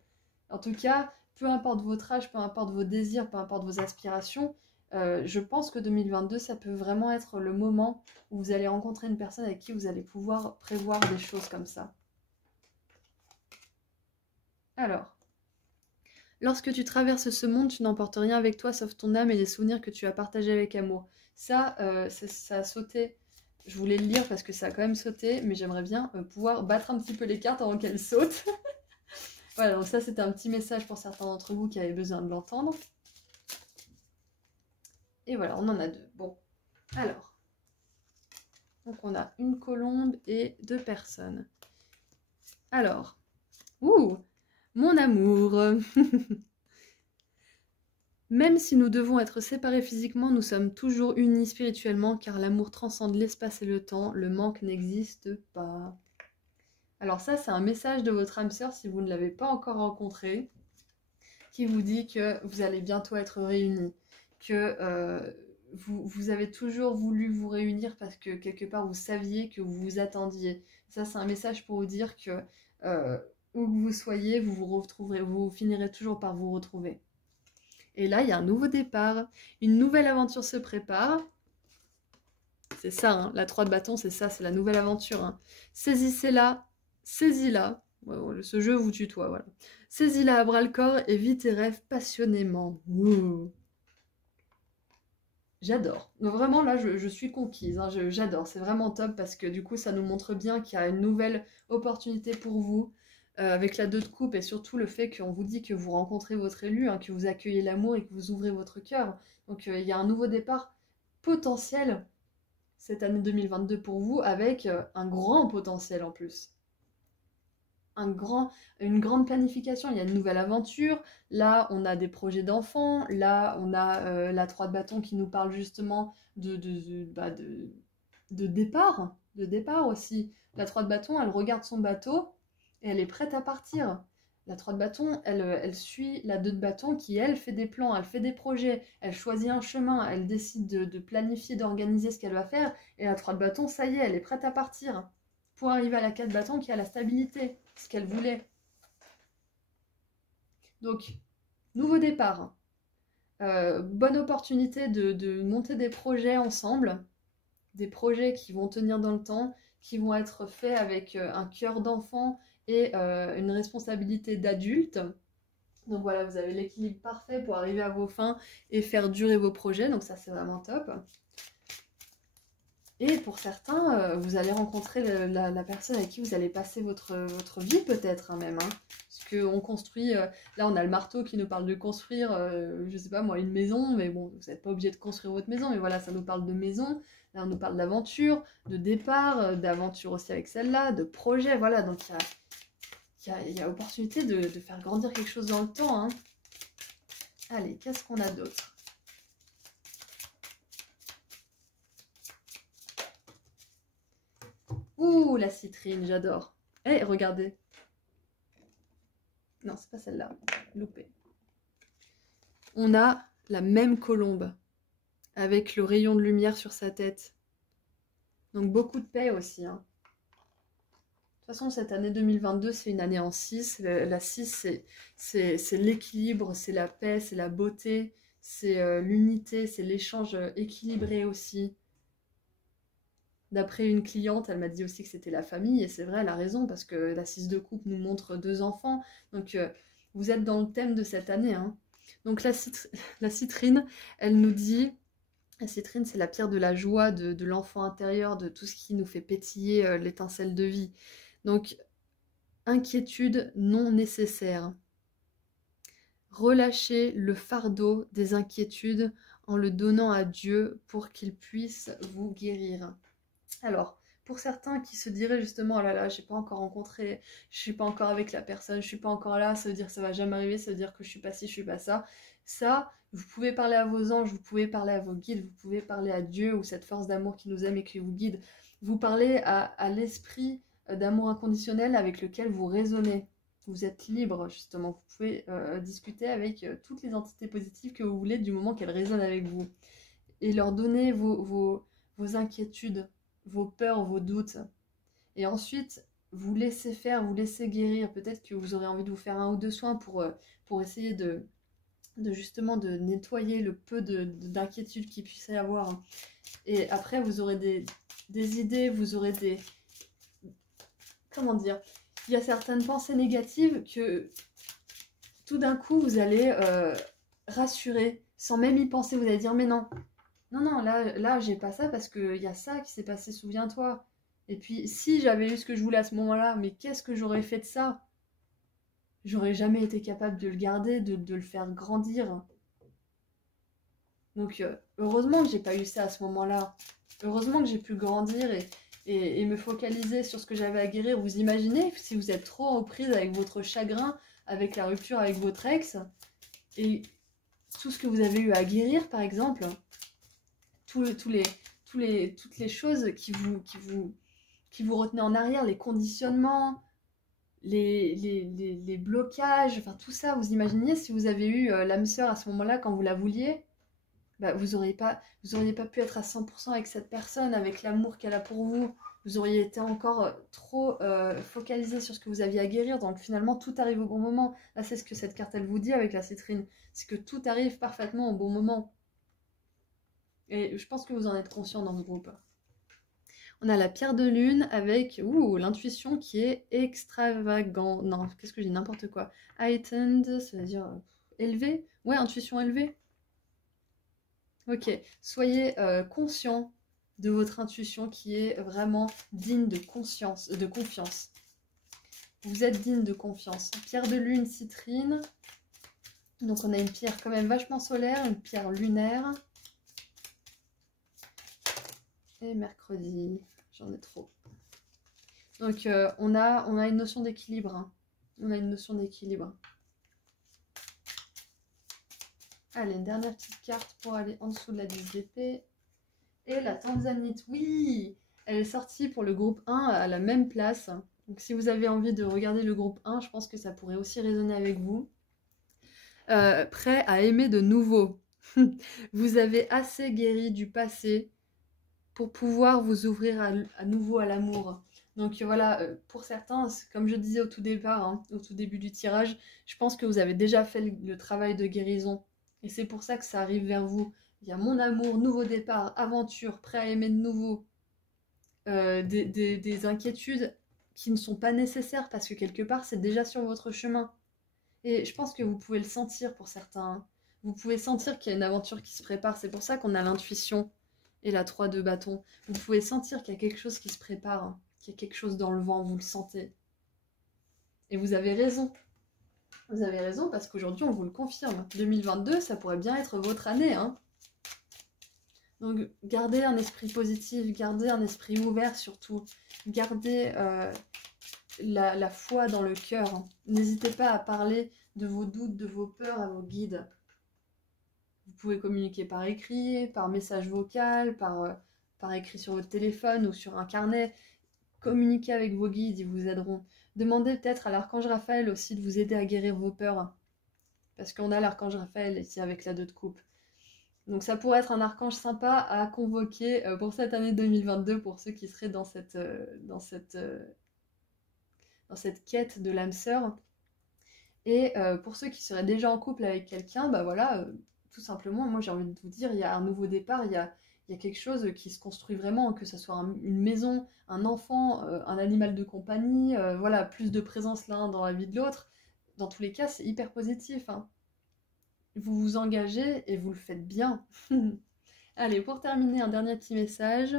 En tout cas, peu importe votre âge, peu importe vos désirs, peu importe vos aspirations, Je pense que 2022, ça peut vraiment être le moment où vous allez rencontrer une personne avec qui vous allez pouvoir prévoir des choses comme ça. Alors, lorsque tu traverses ce monde, tu n'emportes rien avec toi sauf ton âme et les souvenirs que tu as partagés avec amour. Ça, ça a sauté. Je voulais le lire parce que ça a quand même sauté, mais j'aimerais bien pouvoir battre un petit peu les cartes avant qu'elles sautent. Voilà, donc ça c'était un petit message pour certains d'entre vous qui avaient besoin de l'entendre. Et voilà, on en a 2. Bon, alors. Donc on a une colombe et 2 personnes. Alors, mon amour. Même si nous devons être séparés physiquement, nous sommes toujours unis spirituellement car l'amour transcende l'espace et le temps, le manque n'existe pas. Alors ça, c'est un message de votre âme sœur si vous ne l'avez pas encore rencontré, qui vous dit que vous allez bientôt être réunis, que vous avez toujours voulu vous réunir parce que quelque part vous saviez que vous vous attendiez. Ça, c'est un message pour vous dire que où que vous soyez, vous vous retrouverez, vous finirez toujours par vous retrouver. Et là, il y a un nouveau départ, une nouvelle aventure se prépare. C'est ça, hein, la 3 de bâton, c'est ça, c'est la nouvelle aventure. Hein. Saisissez-la, saisis-la. Ouais, ce jeu vous tutoie, voilà. Saisis-la à bras-le-corps et vis tes rêves passionnément. Ouh. J'adore. Donc vraiment, là, je suis conquise. Hein, j'adore. C'est vraiment top parce que du coup, ça nous montre bien qu'il y a une nouvelle opportunité pour vous. Avec la 2 de coupe et surtout le fait qu'on vous dit que vous rencontrez votre élu, hein, que vous accueillez l'amour et que vous ouvrez votre cœur. Donc il y a un nouveau départ potentiel cette année 2022 pour vous avec un grand potentiel en plus. Une grande planification, il y a une nouvelle aventure, là on a des projets d'enfants, là on a la 3 de bâton qui nous parle justement de départ aussi. La 3 de bâton, elle regarde son bateau et elle est prête à partir. La 3 de bâton, elle suit la 2 de bâton qui, elle, fait des plans, elle fait des projets, elle choisit un chemin, elle décide de planifier, d'organiser ce qu'elle va faire. Et la 3 de bâton, ça y est, elle est prête à partir pour arriver à la 4 de bâton qui a la stabilité, ce qu'elle voulait. Donc, nouveau départ. Bonne opportunité de monter des projets ensemble, des projets qui vont tenir dans le temps, qui vont être faits avec un cœur d'enfant et une responsabilité d'adulte. Donc voilà, vous avez l'équilibre parfait pour arriver à vos fins et faire durer vos projets, donc ça c'est vraiment top. Et pour certains, vous allez rencontrer la personne avec qui vous allez passer votre vie peut-être hein, même. Hein. Parce qu'on construit, là on a le marteau qui nous parle de construire, je sais pas moi, une maison, mais bon, vous n'êtes pas obligé de construire votre maison, mais voilà, ça nous parle de maison, là on nous parle d'aventure, de départ, d'aventure aussi avec celle-là, de projet, voilà, donc il y a opportunité de faire grandir quelque chose dans le temps. Hein. Allez, qu'est-ce qu'on a d'autre? Ouh, la citrine, j'adore. Eh, regardez. Non, c'est pas celle-là. Loupé. On a la même colombe, avec le rayon de lumière sur sa tête. Donc beaucoup de paix aussi. Hein. De toute façon, cette année 2022, c'est une année en 6. La 6, c'est l'équilibre, c'est la paix, c'est la beauté, c'est l'unité, c'est l'échange équilibré aussi. D'après une cliente, elle m'a dit aussi que c'était la famille, et c'est vrai, elle a raison, parce que la 6 de coupe nous montre 2 enfants, donc vous êtes dans le thème de cette année. Hein. Donc la citrine, elle nous dit, la citrine c'est la pierre de la joie, de l'enfant intérieur, de tout ce qui nous fait pétiller l'étincelle de vie. Donc, inquiétude non nécessaire. Relâchez le fardeau des inquiétudes en le donnant à Dieu pour qu'il puisse vous guérir. Alors, pour certains qui se diraient justement, oh là là, j'ai pas encore rencontré, je suis pas encore avec la personne, je suis pas encore là, ça veut dire que ça va jamais arriver, ça veut dire que je suis pas ci, je suis pas ça. Ça, vous pouvez parler à vos anges, vous pouvez parler à vos guides, vous pouvez parler à Dieu ou cette force d'amour qui nous aime et qui vous guide. Vous parlez à l'esprit d'amour inconditionnel avec lequel vous raisonnez. Vous êtes libre, justement. Vous pouvez discuter avec toutes les entités positives que vous voulez du moment qu'elles résonnent avec vous. Et leur donner vos inquiétudes, vos peurs, vos doutes. Et ensuite, vous laissez faire, vous laissez guérir. Peut-être que vous aurez envie de vous faire 1 ou 2 soins pour essayer justement de nettoyer le peu d'inquiétude qu'il puisse y avoir. Et après, vous aurez des idées, vous aurez des... Comment dire? Il y a certaines pensées négatives que tout d'un coup, vous allez rassurer, sans même y penser. Vous allez dire, mais non, non, là j'ai pas ça parce qu'il y a ça qui s'est passé, souviens-toi. Et puis, si j'avais eu ce que je voulais à ce moment-là, mais qu'est-ce que j'aurais fait de ça? J'aurais jamais été capable de le garder, de le faire grandir. Donc, heureusement que j'ai pas eu ça à ce moment-là. Heureusement que j'ai pu grandir et me focaliser sur ce que j'avais à guérir. Vous imaginez si vous êtes trop en prise avec votre chagrin, avec la rupture avec votre ex, et tout ce que vous avez eu à guérir, par exemple, toutes les choses qui vous retenaient en arrière, les conditionnements, les blocages, enfin tout ça, vous imaginez si vous avez eu l'âme sœur à ce moment-là quand vous la vouliez, bah, vous auriez pas pu être à 100% avec cette personne, avec l'amour qu'elle a pour vous. Vous auriez été encore trop focalisé sur ce que vous aviez à guérir. Donc finalement, tout arrive au bon moment. Là, c'est ce que cette carte, elle vous dit avec la citrine. C'est que tout arrive parfaitement au bon moment. Et je pense que vous en êtes conscient dans ce groupe. On a la pierre de lune avec l'intuition qui est extravagante. Non, qu'est-ce que je dis? N'importe quoi. Heightened, ça veut dire élevé. Ouais, intuition élevée. Ok, soyez conscient de votre intuition qui est vraiment digne de conscience, de confiance. Vous êtes digne de confiance. Pierre de lune, citrine. Donc on a une pierre quand même vachement solaire, une pierre lunaire. Et mercredi, j'en ai trop. Donc on a une notion d'équilibre. Hein. On a une notion d'équilibre. Allez, une dernière petite carte pour aller en dessous de la 10 d'épée. Et la Tanzanite, oui, elle est sortie pour le groupe 1 à la même place. Donc si vous avez envie de regarder le groupe 1, je pense que ça pourrait aussi résonner avec vous. Prêt à aimer de nouveau. Vous avez assez guéri du passé pour pouvoir vous ouvrir à nouveau à l'amour. Donc voilà, pour certains, comme je disais au tout départ, hein, au tout début du tirage, je pense que vous avez déjà fait le travail de guérison. Et c'est pour ça que ça arrive vers vous. Il y a mon amour, nouveau départ, aventure, prêt à aimer de nouveau. Des inquiétudes qui ne sont pas nécessaires parce que quelque part, c'est déjà sur votre chemin. Et je pense que vous pouvez le sentir pour certains. Hein. Vous pouvez sentir qu'il y a une aventure qui se prépare. C'est pour ça qu'on a l'intuition et la 3 de bâton. Vous pouvez sentir qu'il y a quelque chose qui se prépare, hein, qu'il y a quelque chose dans le vent, vous le sentez. Et vous avez raison. Vous avez raison parce qu'aujourd'hui, on vous le confirme. 2022, ça pourrait bien être votre année. Hein. Donc, gardez un esprit positif, gardez un esprit ouvert surtout. Gardez la foi dans le cœur. N'hésitez pas à parler de vos doutes, de vos peurs à vos guides. Vous pouvez communiquer par écrit, par message vocal, par écrit sur votre téléphone ou sur un carnet. Communiquez avec vos guides, ils vous aideront. Demandez peut-être à l'archange Raphaël aussi de vous aider à guérir vos peurs. Parce qu'on a l'archange Raphaël ici avec la 2 de coupe. Donc ça pourrait être un archange sympa à convoquer pour cette année 2022 pour ceux qui seraient dans cette quête de l'âme sœur. Et pour ceux qui seraient déjà en couple avec quelqu'un, bah voilà, tout simplement, moi j'ai envie de vous dire, il y a un nouveau départ, il y a quelque chose qui se construit vraiment, que ce soit une maison, un enfant, un animal de compagnie, voilà, plus de présence l'un dans la vie de l'autre. Dans tous les cas, c'est hyper positif. Hein. Vous vous engagez et vous le faites bien. Allez, pour terminer, un dernier petit message.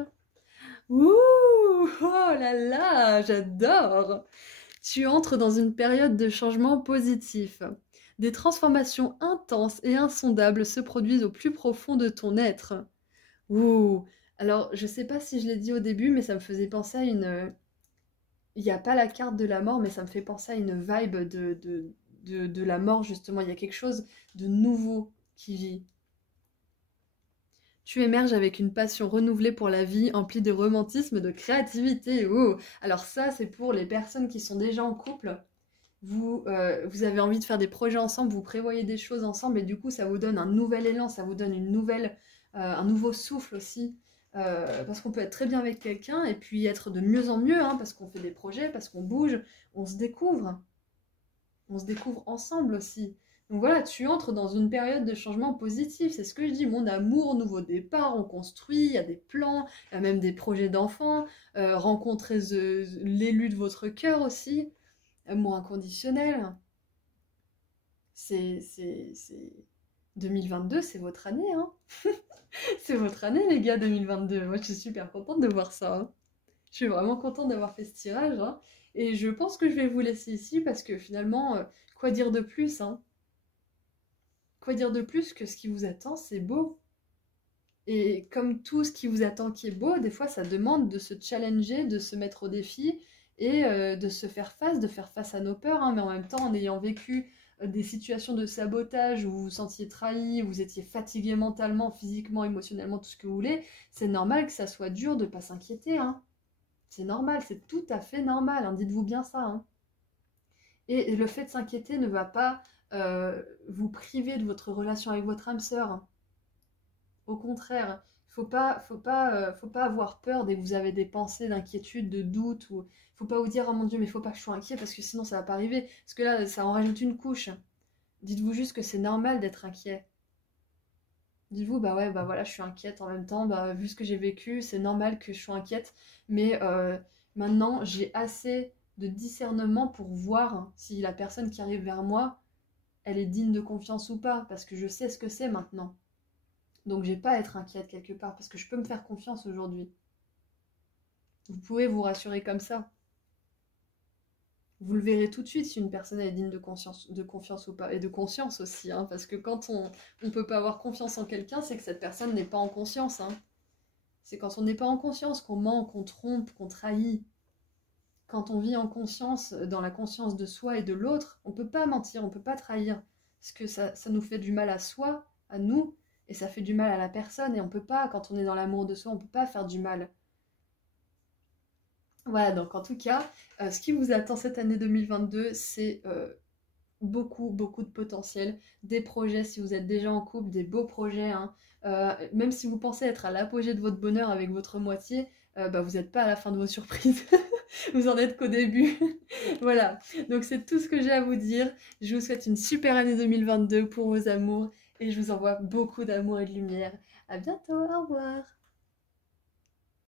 Ouh, oh là là, j'adore! Tu entres dans une période de changement positif. Des transformations intenses et insondables se produisent au plus profond de ton être. Ouh! Alors, je sais pas si je l'ai dit au début, mais ça me faisait penser à une... Il n'y a pas la carte de la mort, mais ça me fait penser à une vibe de la mort, justement. Il y a quelque chose de nouveau qui vit. Tu émerges avec une passion renouvelée pour la vie, emplie de romantisme, de créativité. Oh. Alors ça, c'est pour les personnes qui sont déjà en couple. Vous avez envie de faire des projets ensemble, vous prévoyez des choses ensemble, et du coup, ça vous donne un nouvel élan, ça vous donne un nouveau souffle aussi. Parce qu'on peut être très bien avec quelqu'un, et puis être de mieux en mieux, hein, parce qu'on fait des projets, parce qu'on bouge, on se découvre. On se découvre ensemble aussi. Donc voilà, tu entres dans une période de changement positif, c'est ce que je dis, mon amour, nouveau départ, on construit, il y a des plans, il y a même des projets d'enfants, rencontrer l'élu de votre cœur aussi, amour inconditionnel. C'est 2022, c'est votre année, hein. C'est votre année, les gars, 2022. Moi, je suis super contente de voir ça, hein. Je suis vraiment contente d'avoir fait ce tirage, hein. Et je pense que je vais vous laisser ici parce que finalement, quoi dire de plus, hein? Quoi dire de plus que ce qui vous attend, c'est beau. Et comme tout ce qui vous attend qui est beau, des fois, ça demande de se challenger, de se mettre au défi et de se de faire face à nos peurs, hein, mais en même temps, en ayant vécu des situations de sabotage où vous vous sentiez trahi, où vous étiez fatigué mentalement, physiquement, émotionnellement, tout ce que vous voulez, c'est normal que ça soit dur de ne pas s'inquiéter, hein. C'est normal, c'est tout à fait normal, hein, dites-vous bien ça, hein. Et le fait de s'inquiéter ne va pas vous priver de votre relation avec votre âme sœur, hein. Au contraire, faut pas avoir peur dès que vous avez des pensées d'inquiétude, de doute, ou faut pas vous dire oh mon Dieu mais faut pas que je sois inquiet parce que sinon ça va pas arriver. Parce que là ça en rajoute une couche. Dites-vous juste que c'est normal d'être inquiet. Dites-vous bah ouais bah voilà je suis inquiète en même temps bah vu ce que j'ai vécu c'est normal que je sois inquiète mais maintenant j'ai assez de discernement pour voir si la personne qui arrive vers moi elle est digne de confiance ou pas parce que je sais ce que c'est maintenant. Donc j'ai pas à être inquiète quelque part parce que je peux me faire confiance aujourd'hui. Vous pouvez vous rassurer comme ça. Vous le verrez tout de suite si une personne est digne de confiance ou pas. Et de conscience aussi, hein, parce que quand on ne peut pas avoir confiance en quelqu'un, c'est que cette personne n'est pas en conscience, hein. C'est quand on n'est pas en conscience qu'on ment, qu'on trompe, qu'on trahit. Quand on vit en conscience, dans la conscience de soi et de l'autre, on ne peut pas mentir, on ne peut pas trahir. Parce que ça nous fait du mal à soi, à nous, et ça fait du mal à la personne. Et on peut pas, quand on est dans l'amour de soi, on ne peut pas faire du mal. Voilà, donc en tout cas, ce qui vous attend cette année 2022, c'est beaucoup, beaucoup de potentiel, des projets si vous êtes déjà en couple, des beaux projets, hein. Même si vous pensez être à l'apogée de votre bonheur avec votre moitié, bah, vous n'êtes pas à la fin de vos surprises, vous en êtes qu'au début. Voilà, donc c'est tout ce que j'ai à vous dire. Je vous souhaite une super année 2022 pour vos amours et je vous envoie beaucoup d'amour et de lumière. À bientôt, au revoir.